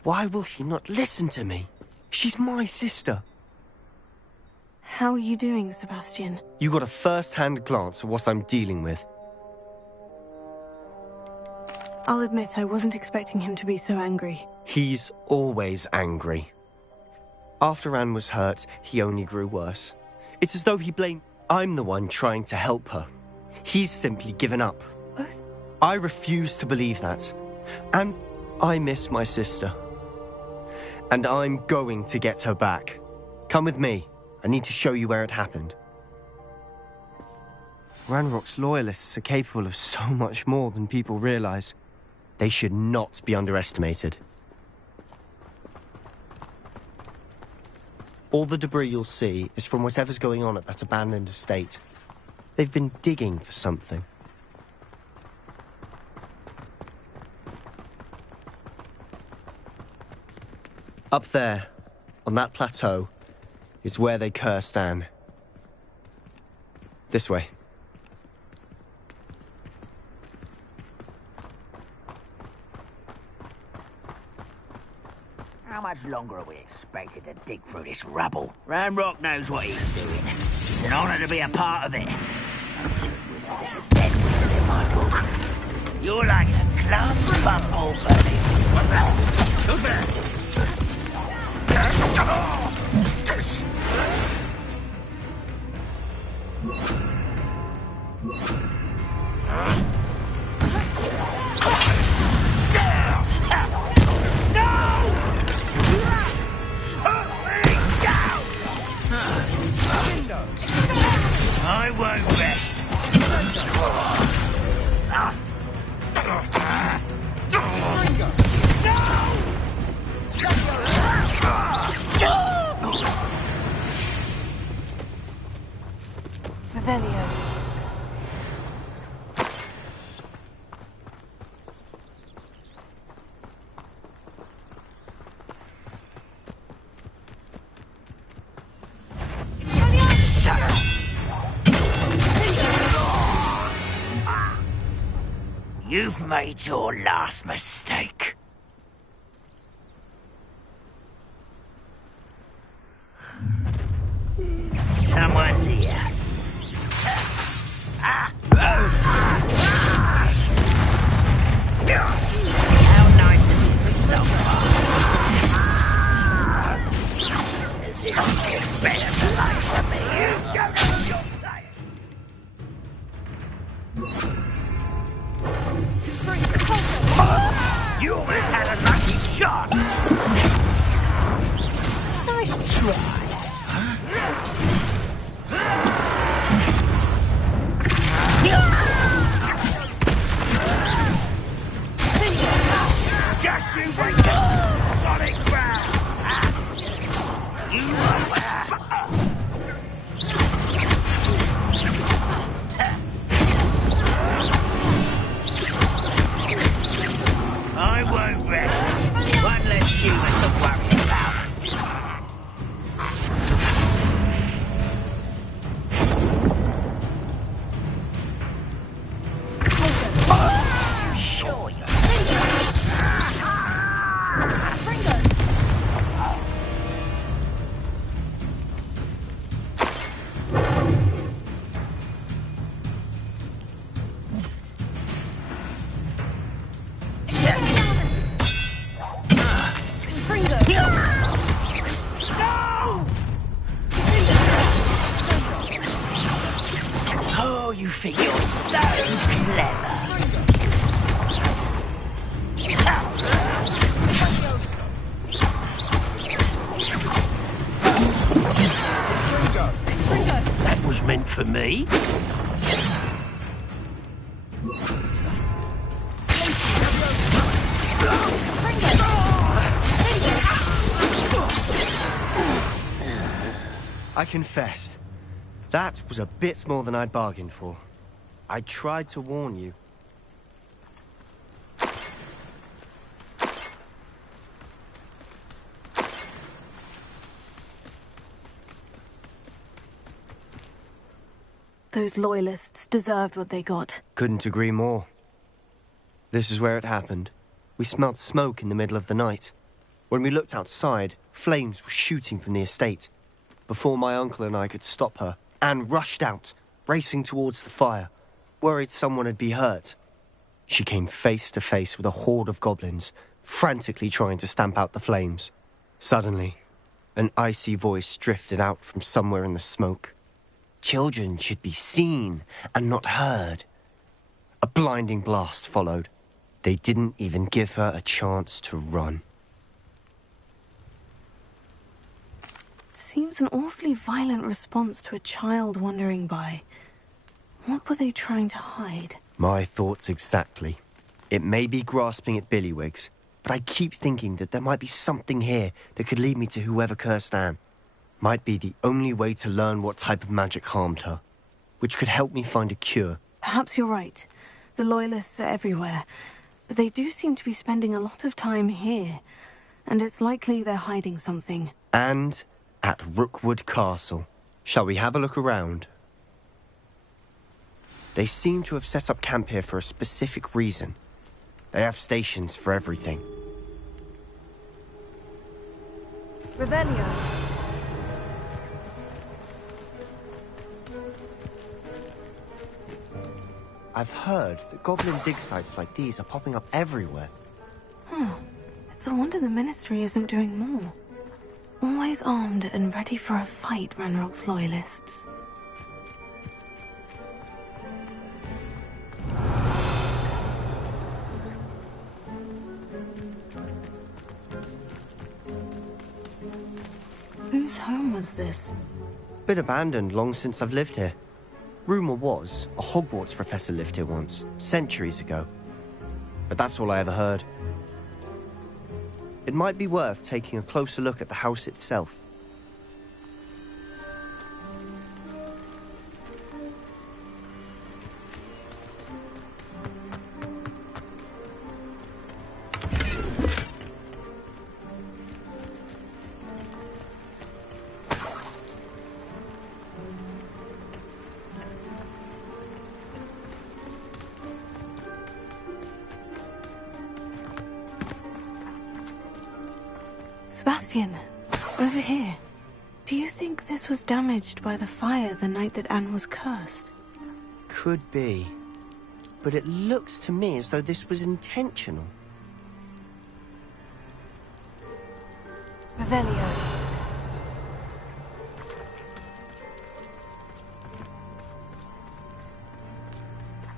Why will he not listen to me? She's my sister. How are you doing, Sebastian? You got a first-hand glance at what I'm dealing with. I'll admit I wasn't expecting him to be so angry. He's always angry. After Anne was hurt, he only grew worse. It's as though he blamed... I'm the one trying to help her. He's simply given up. Both? I refuse to believe that. And I miss my sister. And I'm going to get her back. Come with me. I need to show you where it happened. Ranrock's loyalists are capable of so much more than people realize. They should not be underestimated. All the debris you'll see is from whatever's going on at that abandoned estate. They've been digging for something. Up there, on that plateau, is where they cursed Anne. This way. How much longer are we expected to dig through this rubble? Ranrock knows what he's doing. It's an honor to be a part of it. A good wizard is a dead wizard in my book. You're like a club bumblebee. What's that? Who's there? I won't rest. Revelio. You've made your last mistake. Someone's here. How nice of you to stop by. As if it's better for life for me. You don't know what you're playing. You almost had a lucky shot. Nice try. Just you wait till solid ground. You I won't rest. One less human to worry about. Sure you're Oh, you think you're so clever. That was meant for me. I confess, that was a bit more than I'd bargained for. I tried to warn you. Those loyalists deserved what they got. Couldn't agree more. This is where it happened. We smelled smoke in the middle of the night. When we looked outside, flames were shooting from the estate. Before my uncle and I could stop her, Anne rushed out, racing towards the fire, worried someone had been hurt. She came face to face with a horde of goblins, frantically trying to stamp out the flames. Suddenly, an icy voice drifted out from somewhere in the smoke. Children should be seen and not heard. A blinding blast followed. They didn't even give her a chance to run. It seems an awfully violent response to a child wandering by. What were they trying to hide? My thoughts exactly. It may be grasping at Billywigs, but I keep thinking that there might be something here that could lead me to whoever cursed Anne. Might be the only way to learn what type of magic harmed her, which could help me find a cure. Perhaps you're right. The Loyalists are everywhere, but they do seem to be spending a lot of time here, and it's likely they're hiding something. And at Rookwood Castle. Shall we have a look around? They seem to have set up camp here for a specific reason. They have stations for everything. Revelio. I've heard that goblin dig sites like these are popping up everywhere. It's a wonder the Ministry isn't doing more. Always armed and ready for a fight, Ranrock's Loyalists. Whose home was this? Been abandoned long since I've lived here. Rumour was, a Hogwarts professor lived here once, centuries ago. But that's all I ever heard. It might be worth taking a closer look at the house itself. Sebastian, over here. Do you think this was damaged by the fire the night that Anne was cursed? Could be. But it looks to me as though this was intentional. Revelio.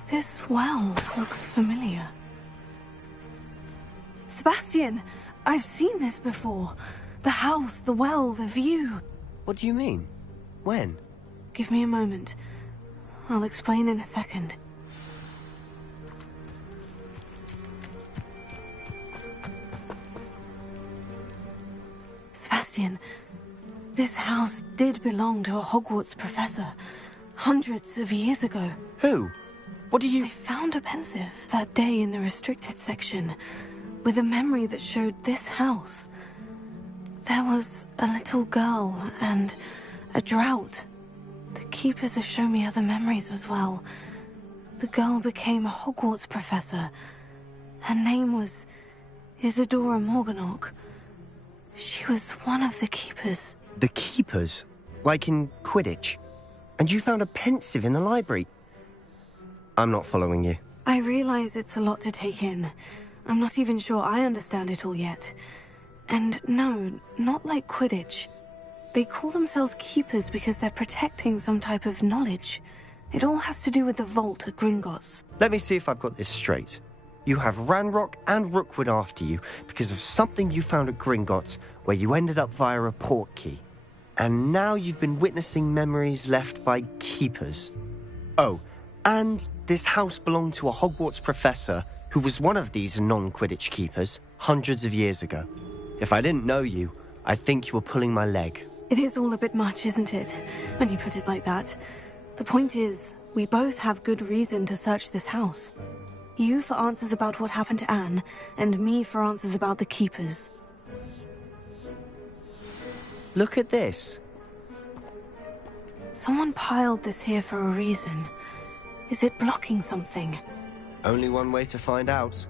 This well looks familiar. Sebastian! I've seen this before. The house, the well, the view. What do you mean? When? Give me a moment. I'll explain in a second. Sebastian, this house did belong to a Hogwarts professor. Hundreds of years ago. Who? What do you... I found a pensive that day in the restricted section, with a memory that showed this house. There was a little girl and a drought. The keepers have shown me other memories as well. The girl became a Hogwarts professor. Her name was Isadora Morganach. She was one of the keepers. The keepers? Like in Quidditch? And you found a pensive in the library? I'm not following you. I realize it's a lot to take in. I'm not even sure I understand it all yet. And no, not like Quidditch. They call themselves keepers because they're protecting some type of knowledge. It all has to do with the vault at Gringotts. Let me see if I've got this straight. You have Ranrock and Rookwood after you because of something you found at Gringotts where you ended up via a portkey. And now you've been witnessing memories left by keepers. Oh, and this house belonged to a Hogwarts professor who was one of these non-Quidditch keepers hundreds of years ago. If I didn't know you, I'd think you were pulling my leg. It is all a bit much, isn't it? When you put it like that. The point is, we both have good reason to search this house. You for answers about what happened to Anne, and me for answers about the keepers. Look at this. Someone piled this here for a reason. Is it blocking something? Only one way to find out.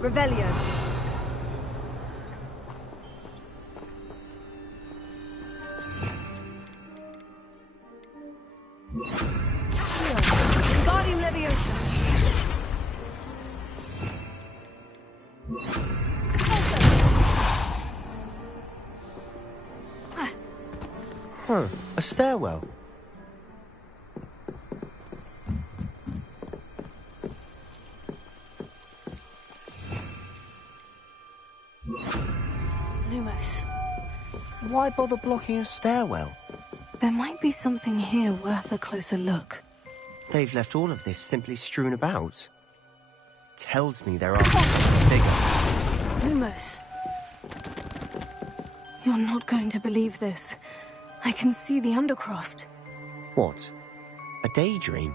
Revelio. Wingardium Leviosa. Huh, a stairwell. Lumos. Why bother blocking a stairwell? There might be something here worth a closer look. They've left all of this simply strewn about. Tells me there are something bigger. Lumos. You're not going to believe this. I can see the Undercroft. What? A daydream?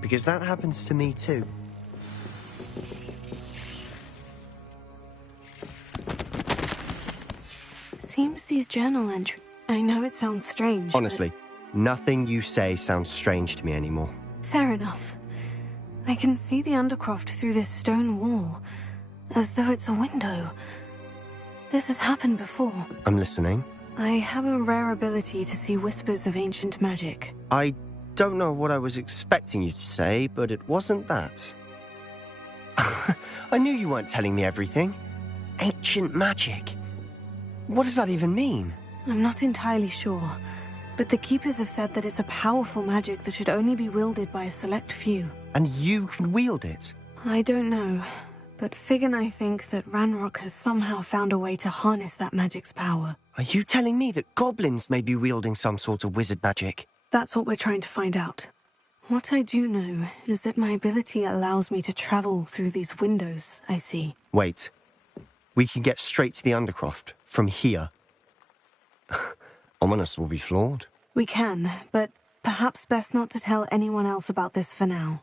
Because that happens to me too. Seems these journal entries... I know it sounds strange, Honestly, nothing you say sounds strange to me anymore. Fair enough. I can see the Undercroft through this stone wall, as though it's a window. This has happened before. I'm listening. I have a rare ability to see whispers of ancient magic. I don't know what I was expecting you to say, but it wasn't that. I knew you weren't telling me everything. Ancient magic. What does that even mean? I'm not entirely sure, but the Keepers have said that it's a powerful magic that should only be wielded by a select few. And you can wield it? I don't know, but Fig and I think that Ranrock has somehow found a way to harness that magic's power. Are you telling me that goblins may be wielding some sort of wizard magic? That's what we're trying to find out. What I do know is that my ability allows me to travel through these windows I see. Wait. We can get straight to the Undercroft from here. Ominous will be floored. We can, but perhaps best not to tell anyone else about this for now.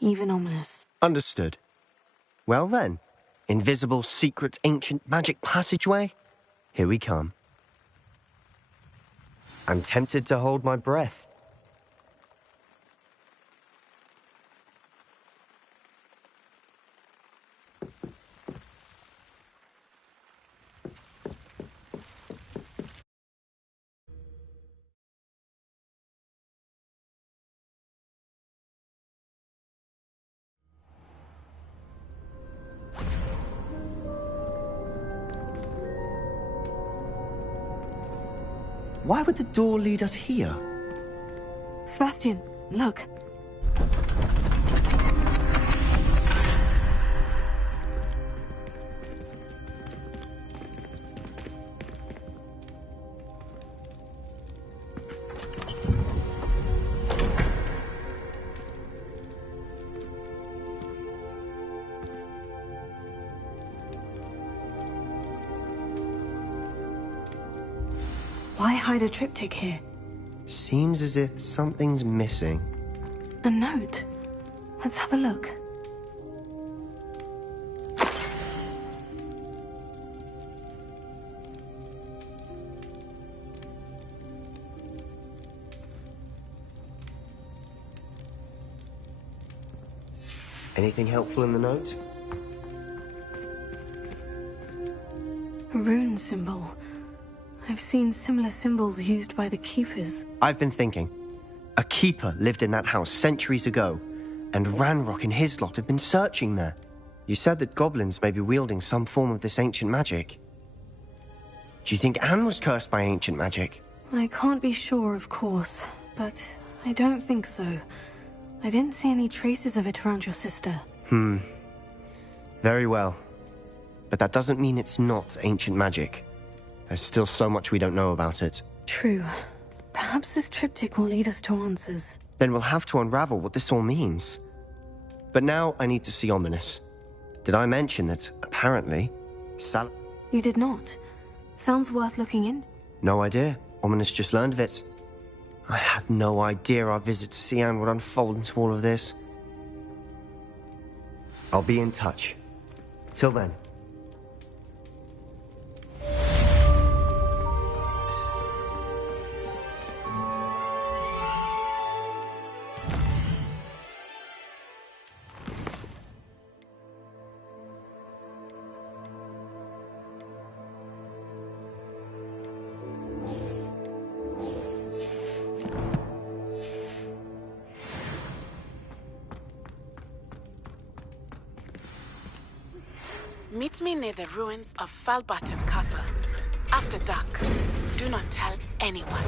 Even Ominous. Understood. Well then, invisible, secret, ancient magic passageway? Here we come. I'm tempted to hold my breath. Why would the door lead us here? Sebastian, look. Why hide a triptych here? Seems as if something's missing. A note. Let's have a look. Anything helpful in the note? A rune symbol. I've seen similar symbols used by the Keepers. I've been thinking. A keeper lived in that house centuries ago, and Ranrock and his lot have been searching there. You said that goblins may be wielding some form of this ancient magic. Do you think Anne was cursed by ancient magic? I can't be sure, of course, but I don't think so. I didn't see any traces of it around your sister. Very well. But that doesn't mean it's not ancient magic. There's still so much we don't know about it. True. Perhaps this triptych will lead us to answers. Then we'll have to unravel what this all means. But now I need to see Ominous. Did I mention that, apparently, You did not. Sounds worth looking in. No idea. Ominous just learned of it. I had no idea our visit to Sian would unfold into all of this. I'll be in touch. Till then. Meet me near the ruins of Falbottom Castle. After dark. Do not tell anyone.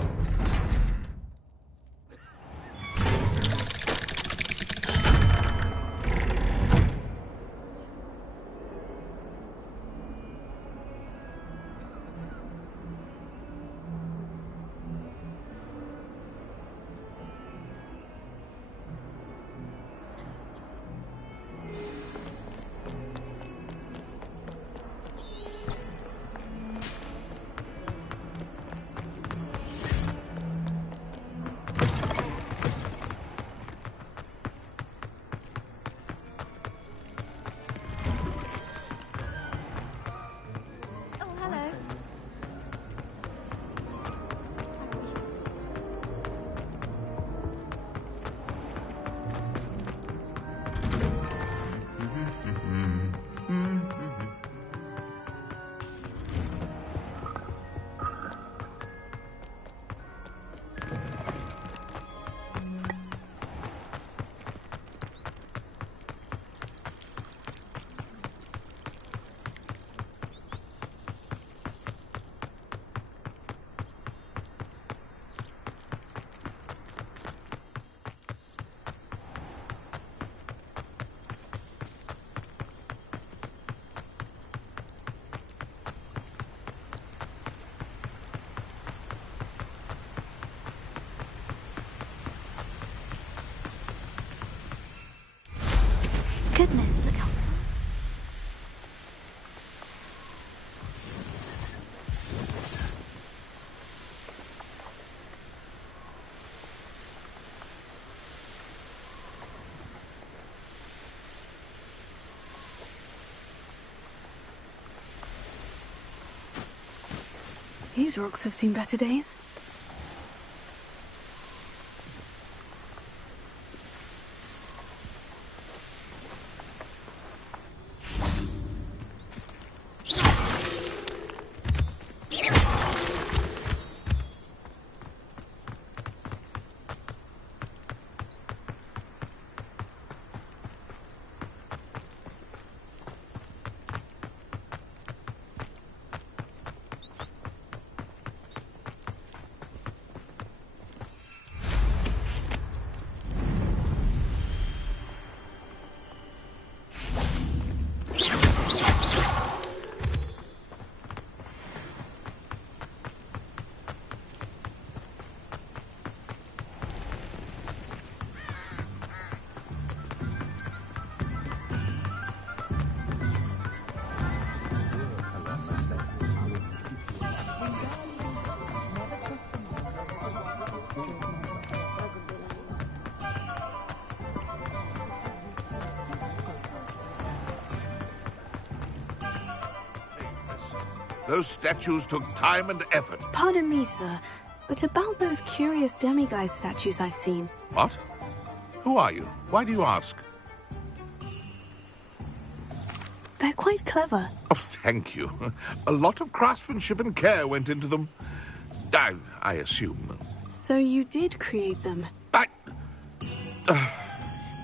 Goodness, look how... These rocks have seen better days. Those statues took time and effort. Pardon me, sir, but about those curious demiguise statues I've seen. What? Who are you? Why do you ask? They're quite clever. Oh, thank you. A lot of craftsmanship and care went into them. I assume. So you did create them?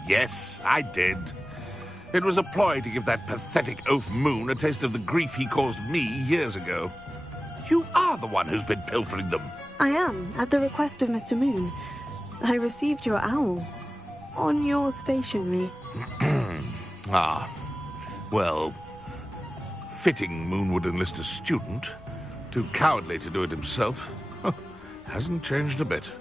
Yes, I did. It was a ploy to give that pathetic oaf Moon a taste of the grief he caused me years ago. You are the one who's been pilfering them. I am, at the request of Mr. Moon. I received your owl. On your stationery. Ah. Well, fitting Moon would enlist a student. Too cowardly to do it himself. Hasn't changed a bit.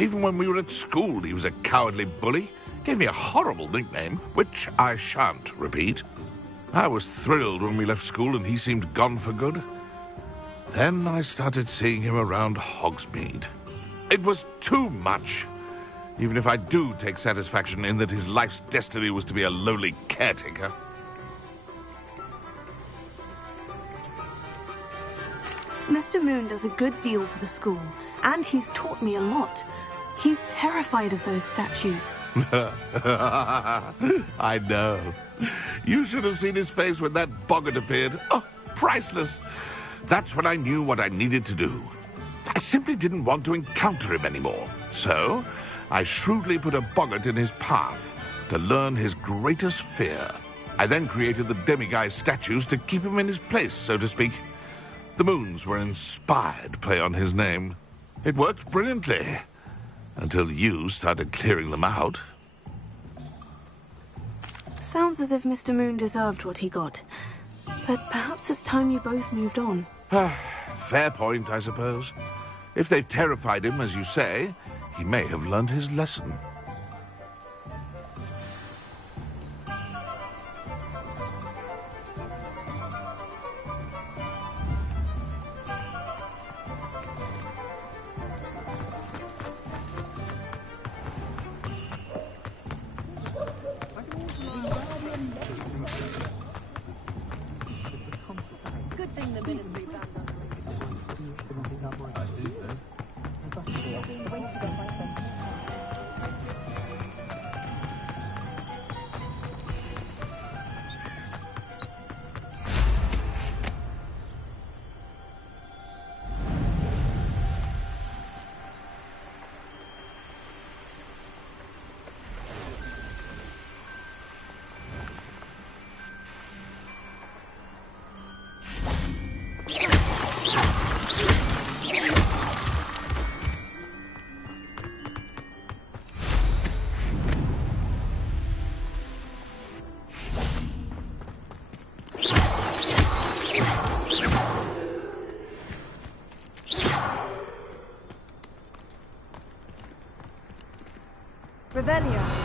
Even when we were at school, he was a cowardly bully. Gave me a horrible nickname, which I shan't repeat. I was thrilled when we left school and he seemed gone for good. Then I started seeing him around Hogsmeade. It was too much. Even if I do take satisfaction in that his life's destiny was to be a lowly caretaker. Mr. Moon does a good deal for the school, and he's taught me a lot. He's terrified of those statues. I know. You should have seen his face when that boggart appeared. Oh, priceless. That's when I knew what I needed to do. I simply didn't want to encounter him anymore. So, I shrewdly put a boggart in his path to learn his greatest fear. I then created the demiguise statues to keep him in his place, so to speak. The moons were an inspired play on his name. It worked brilliantly, until you started clearing them out. Sounds as if Mr. Moon deserved what he got. But perhaps it's time you both moved on. Fair point, I suppose. If they've terrified him, as you say, he may have learned his lesson. Revelio.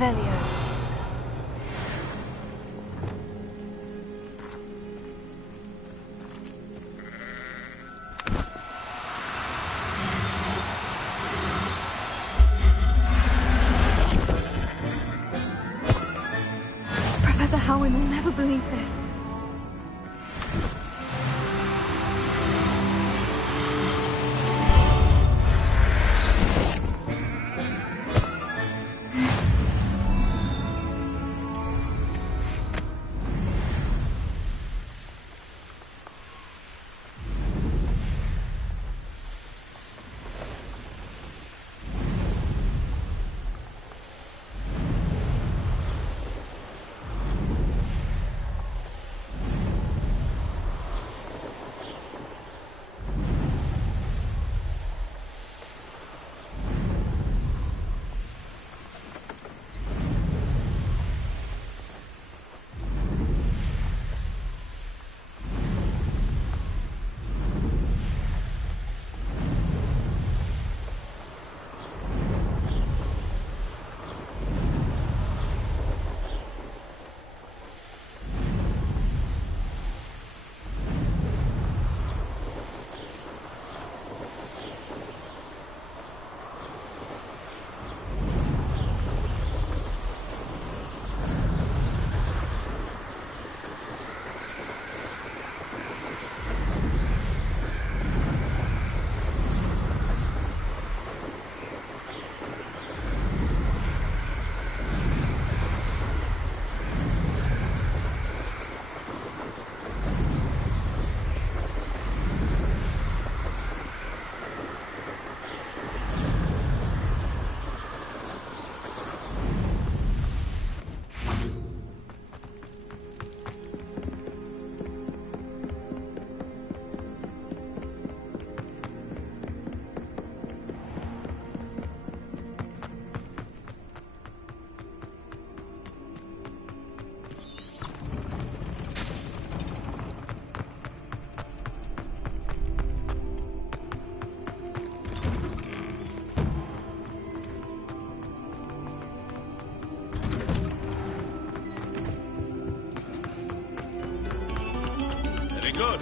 Revelio. Professor Howin will never believe this. Good.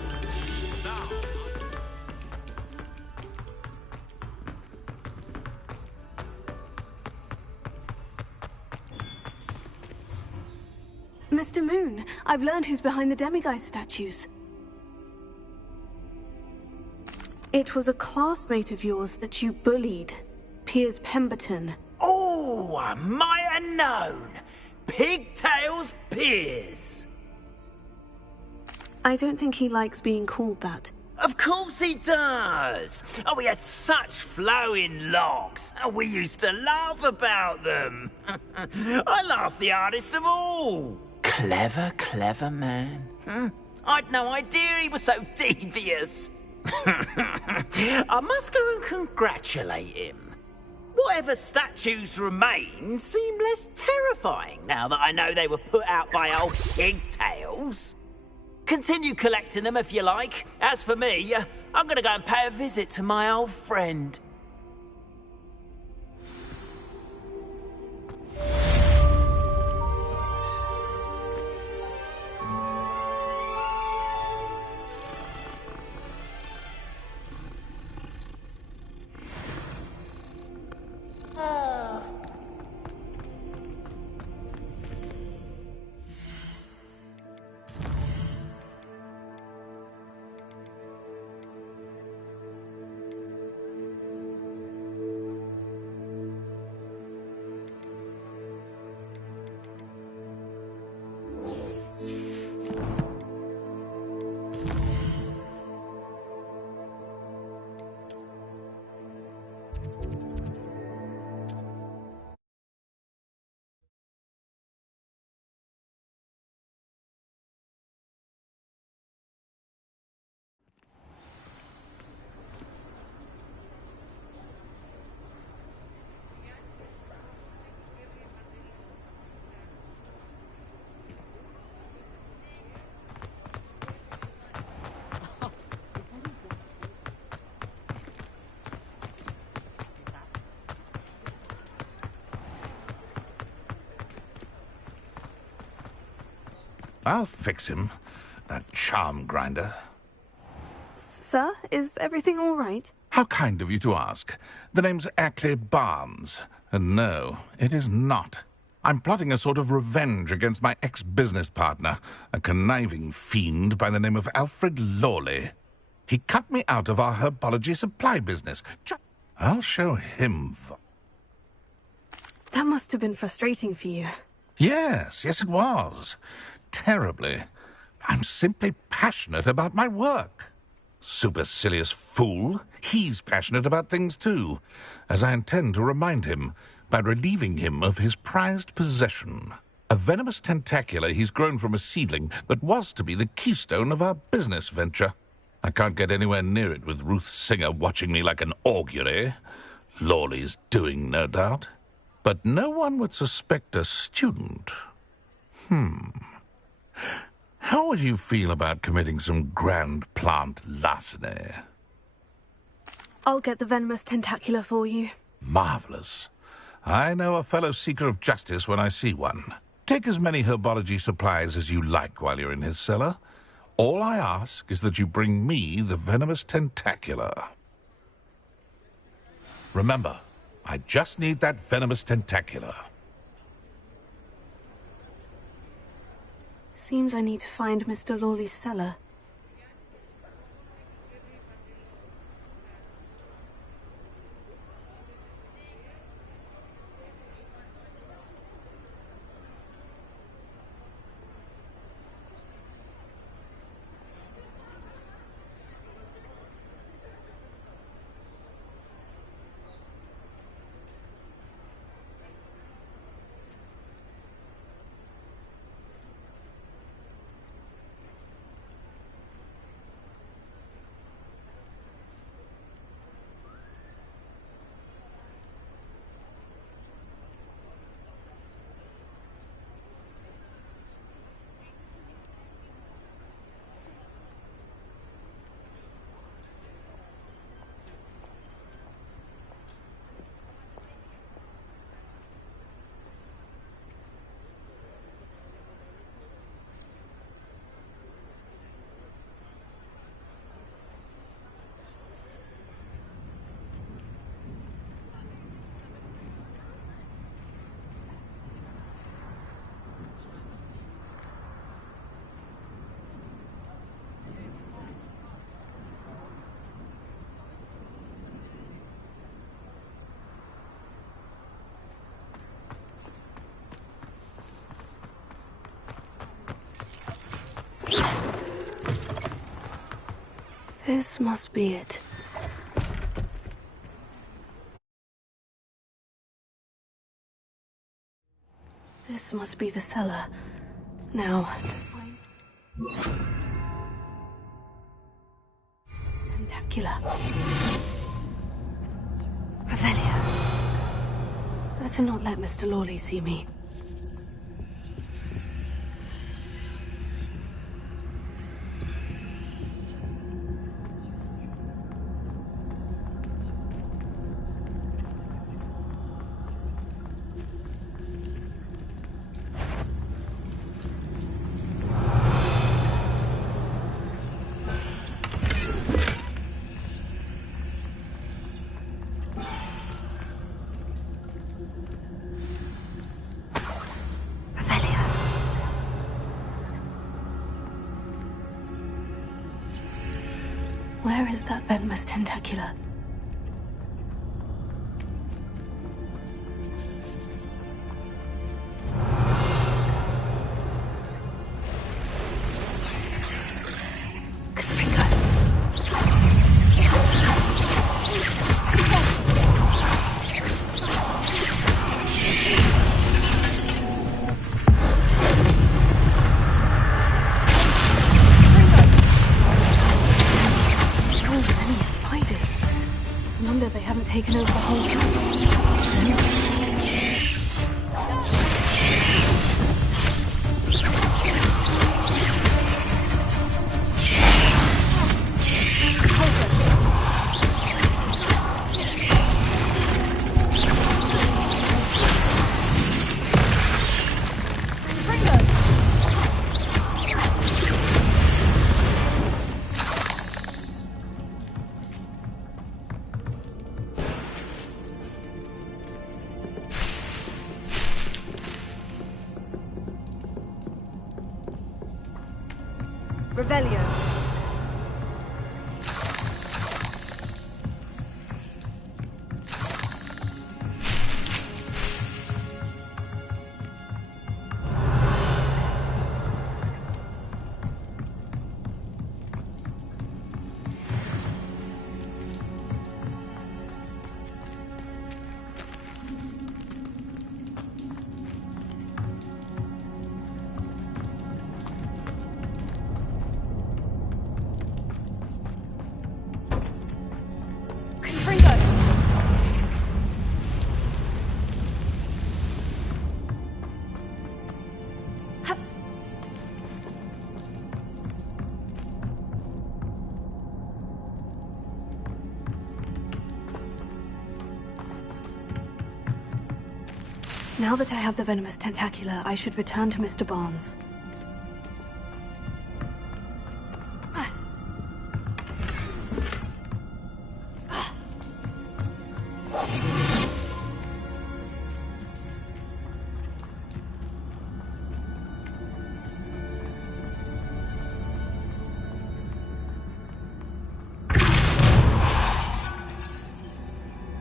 Mr. Moon, I've learned who's behind the demiguise statues. It was a classmate of yours that you bullied, Piers Pemberton. Oh, I might have known. Pigtails Piers. I don't think he likes being called that. Of course he does. Oh, we had such flowing locks, and we used to laugh about them. I laughed the hardest of all. Clever, clever man. I'd no idea he was so devious. I must go and congratulate him. Whatever statues remain seem less terrifying now that I know they were put out by old pigtails. Continue collecting them if you like. As for me, I'm going to go and pay a visit to my old friend. I'll fix him, that charm grinder. Sir, is everything all right? How kind of you to ask. The name's Ackley Barnes, and no, it is not. I'm plotting a sort of revenge against my ex-business partner, a conniving fiend by the name of Alfred Lawley. He cut me out of our herbology supply business. I'll show him. That must have been frustrating for you. Yes, it was. Terribly. I'm simply passionate about my work. Supercilious fool. He's passionate about things too, as I intend to remind him by relieving him of his prized possession. A venomous tentacula he's grown from a seedling that was to be the keystone of our business venture. I can't get anywhere near it with Ruth Singer watching me like an augury. Lawley's doing, no doubt. But no one would suspect a student. How would you feel about committing some grand plant larceny? I'll get the venomous tentacula for you. Marvelous. I know a fellow seeker of justice when I see one. Take as many herbology supplies as you like while you're in his cellar. All I ask is that you bring me the venomous tentacula. Remember, I just need that venomous tentacula. Seems I need to find Mr. Lawley's cellar. This must be it. This must be the cellar. Now, to find... Tentacula. Revelio. Better not let Mr. Lawley see me. Where is that venomous tentacula? So many spiders. Revelio. Now that I have the venomous tentacula, I should return to Mr. Barnes.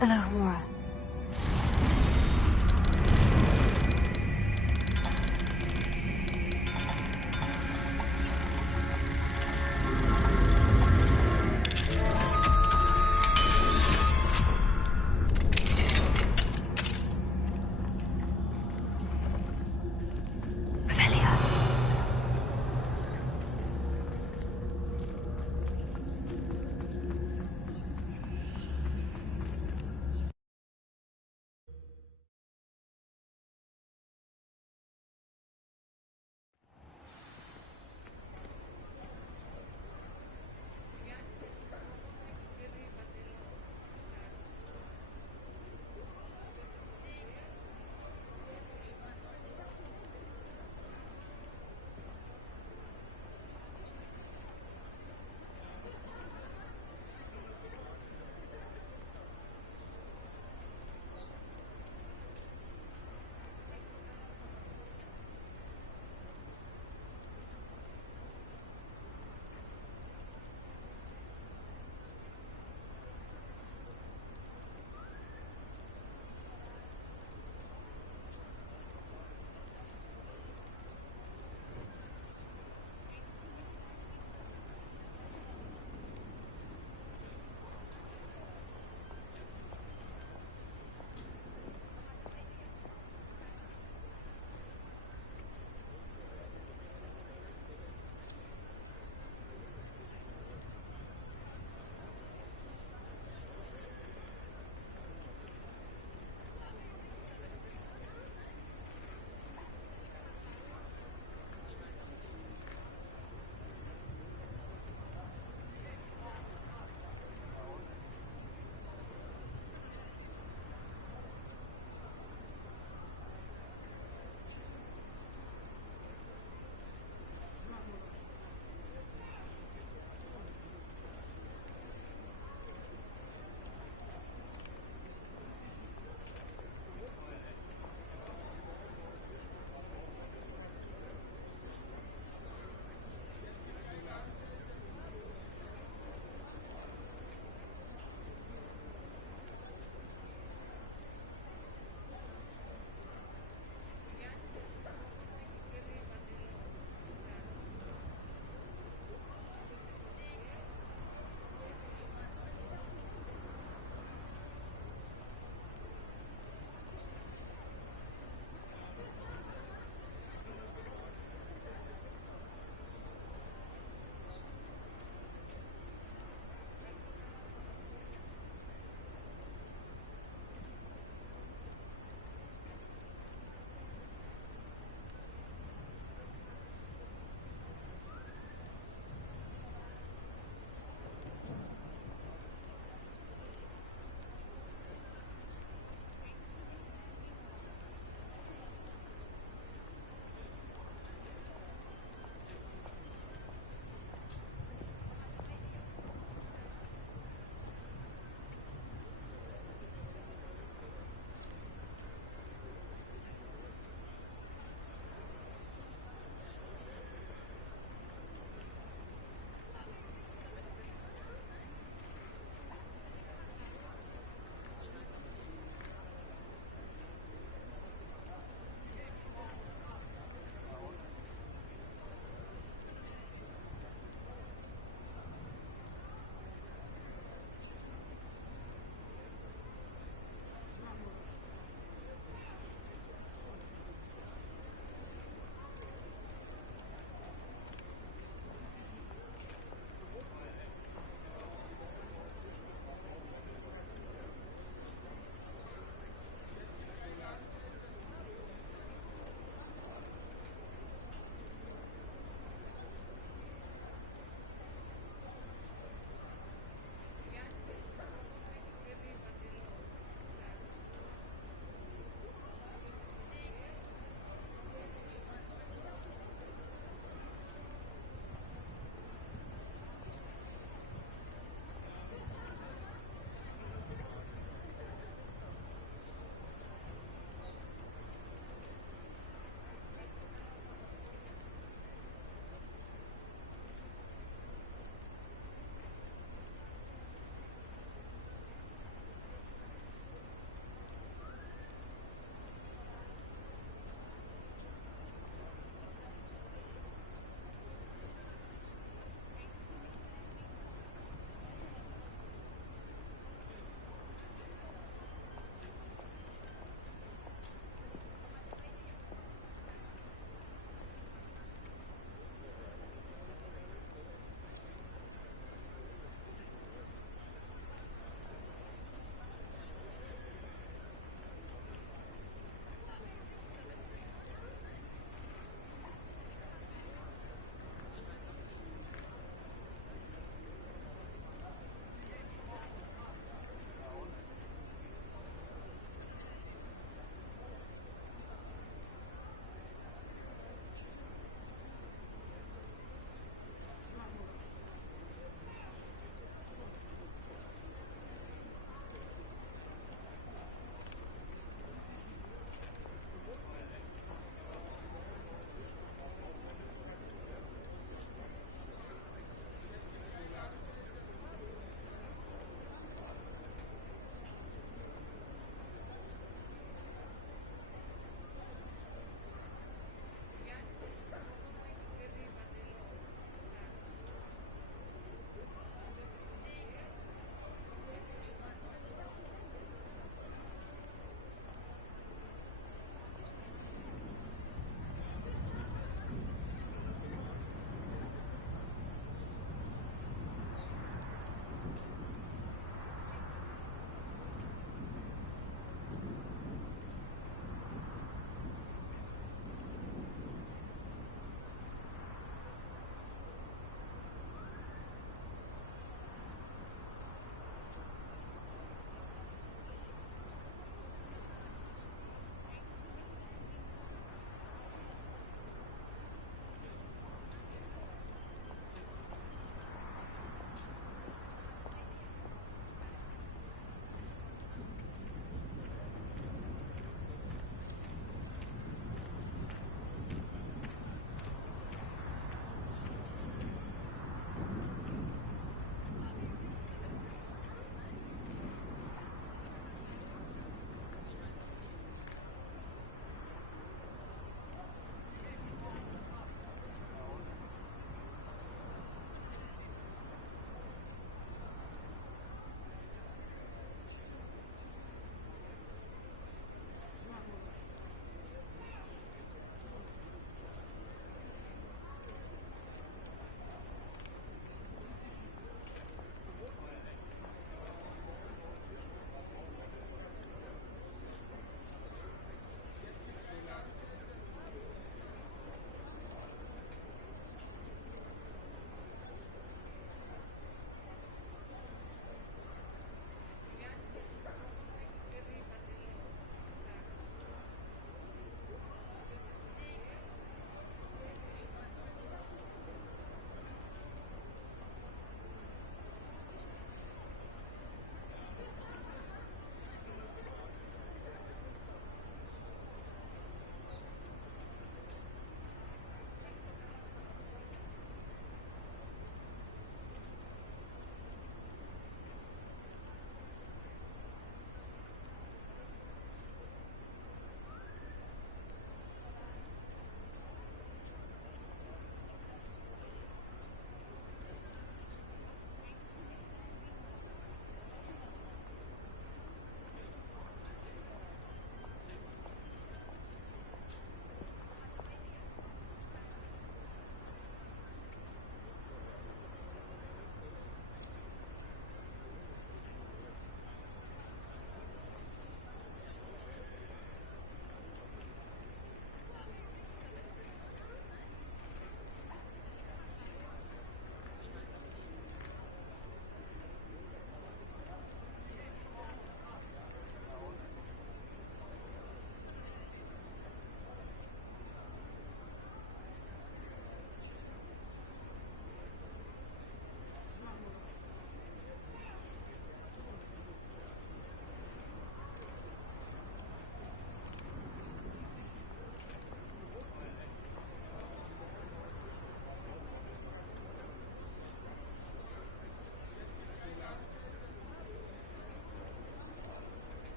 Alohomora.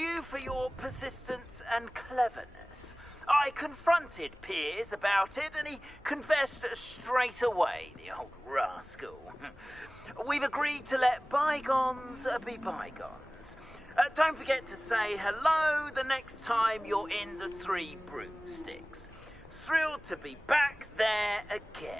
you for your persistence and cleverness. I confronted Piers about it, and he confessed straight away, the old rascal. We've agreed to let bygones be bygones. Don't forget to say hello the next time you're in the Three Broomsticks. Thrilled to be back there again.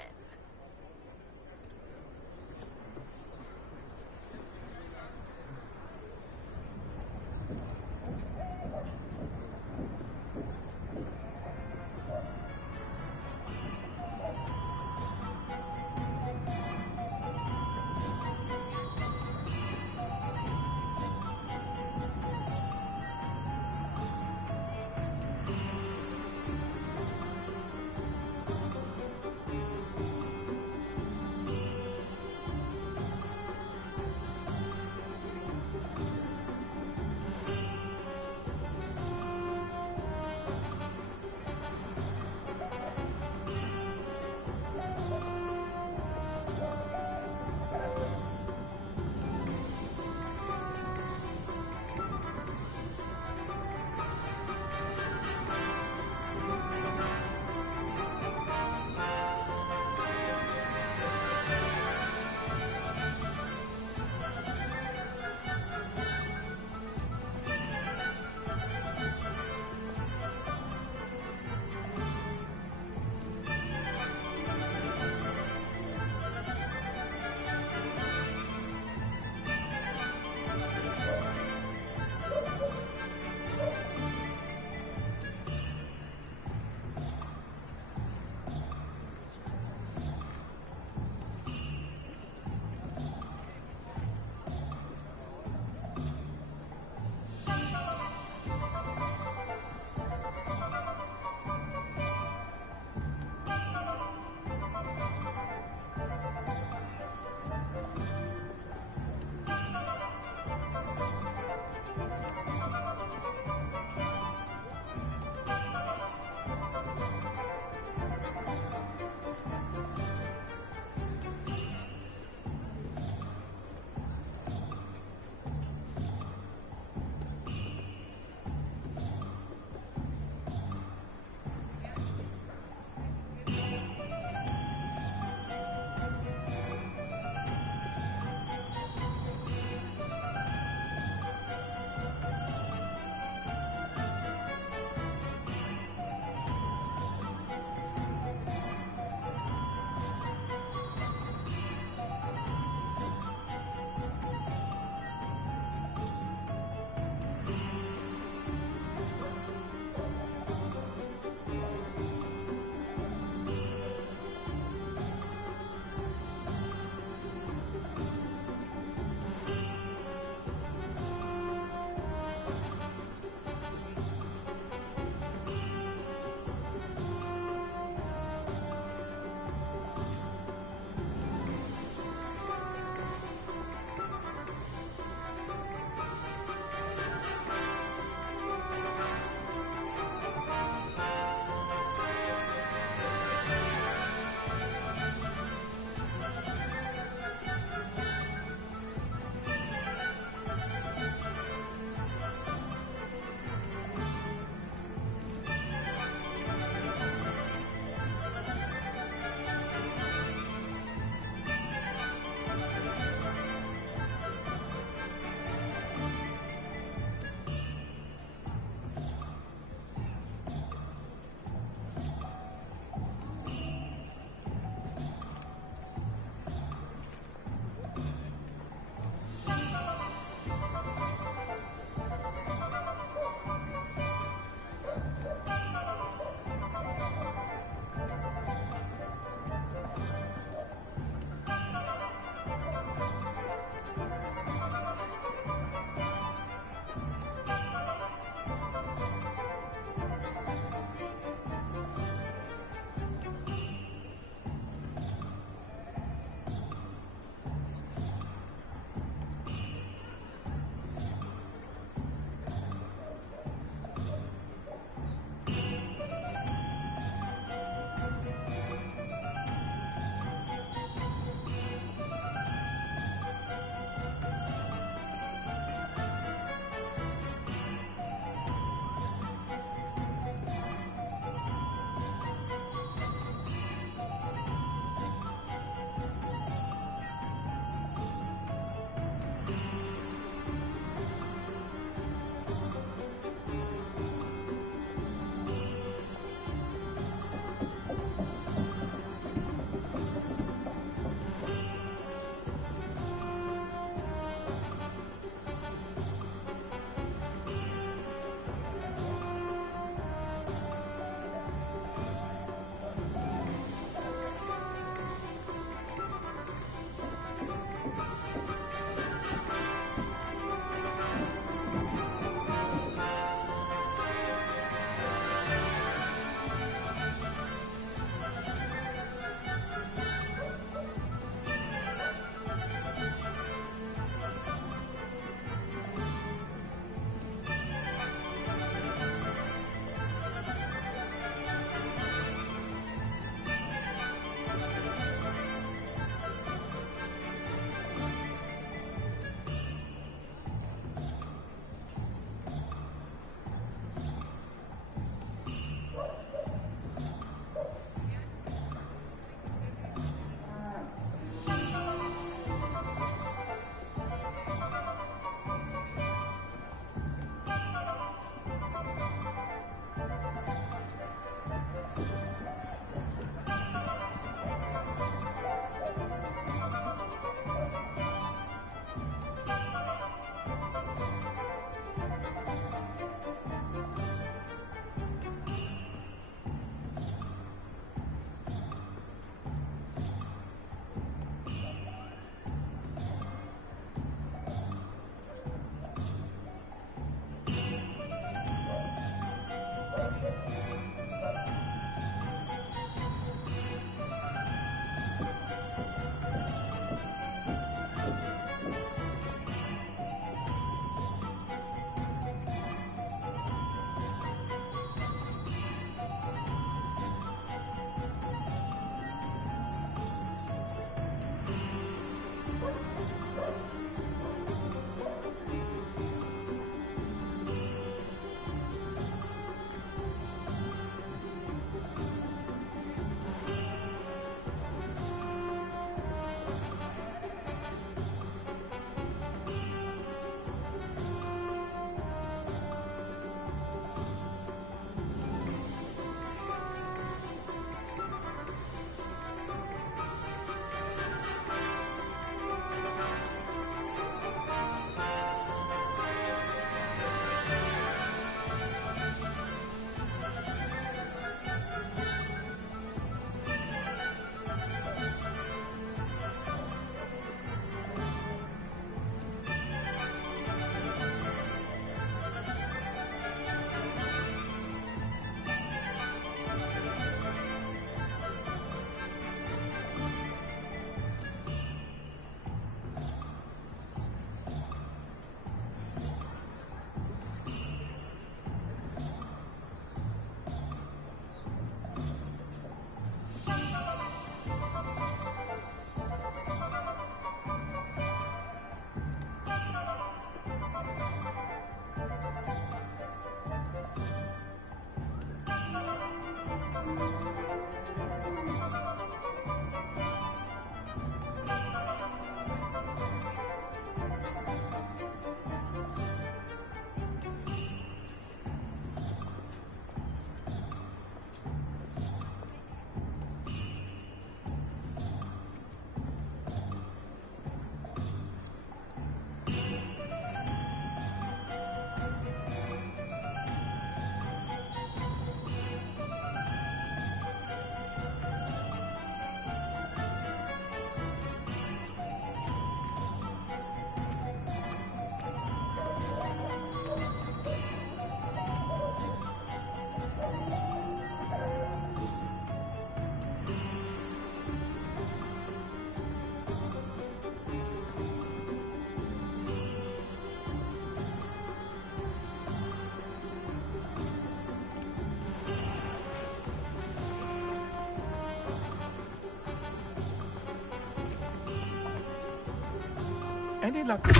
Any luck with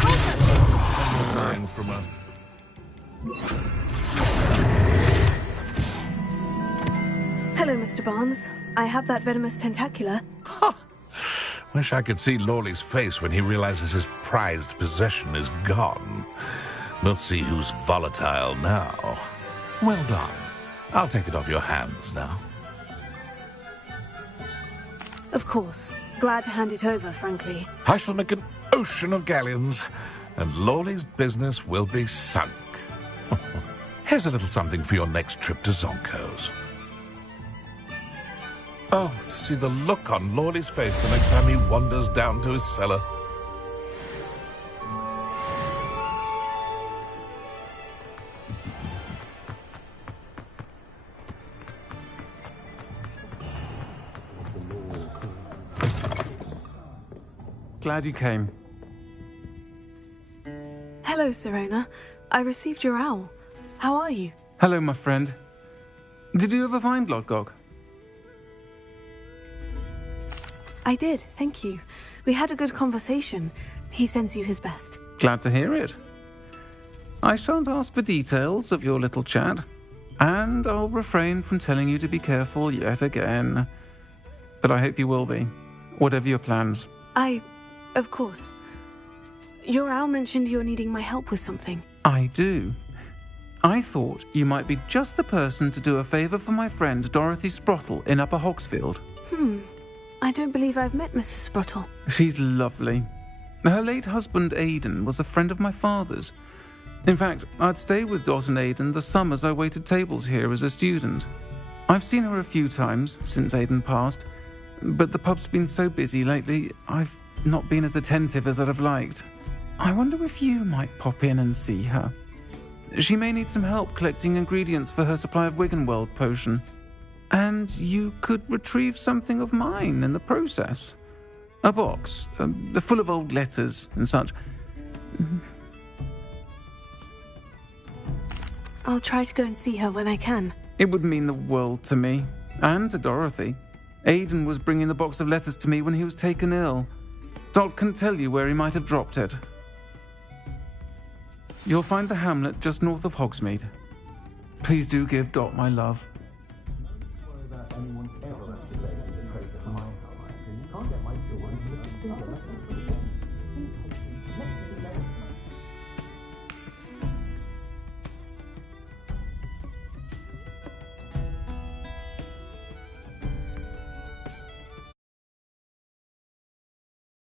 buying from a... Hello, Mr. Barnes. I have that venomous tentacula. Wish I could see Lawley's face when he realizes his prized possession is gone. We'll see who's volatile now. Well done. I'll take it off your hands now. Of course. Glad to hand it over, frankly. I shall make an ocean of galleons, and Lawley's business will be sunk. Here's a little something for your next trip to Zonko's. Oh, to see the look on Lawley's face the next time he wanders down to his cellar. Glad you came. Hello, Serona. I received your owl. How are you? Hello, my friend. Did you ever find Lodgog? I did, thank you. We had a good conversation. He sends you his best. Glad to hear it. I shan't ask for details of your little chat, and I'll refrain from telling you to be careful yet again. But I hope you will be, whatever your plans. Of course. Your owl mentioned you're needing my help with something. I do. I thought you might be just the person to do a favour for my friend Dorothy Sprottle in Upper Hogsfield. I don't believe I've met Mrs. Sprottle. She's lovely. Her late husband Aidan was a friend of my father's. In fact, I'd stayed with Dot and Aidan the summers I waited tables here as a student. I've seen her a few times since Aidan passed, but the pub's been so busy lately, I've not been as attentive as I'd have liked. I wonder if you might pop in and see her. She may need some help collecting ingredients for her supply of Wiggenweld potion. And you could retrieve something of mine in the process. A box, full of old letters and such. I'll try to go and see her when I can. It would mean the world to me, and to Dorothy. Aidan was bringing the box of letters to me when he was taken ill. Dot can tell you where he might have dropped it. You'll find the hamlet just north of Hogsmeade. Please do give Dot my love.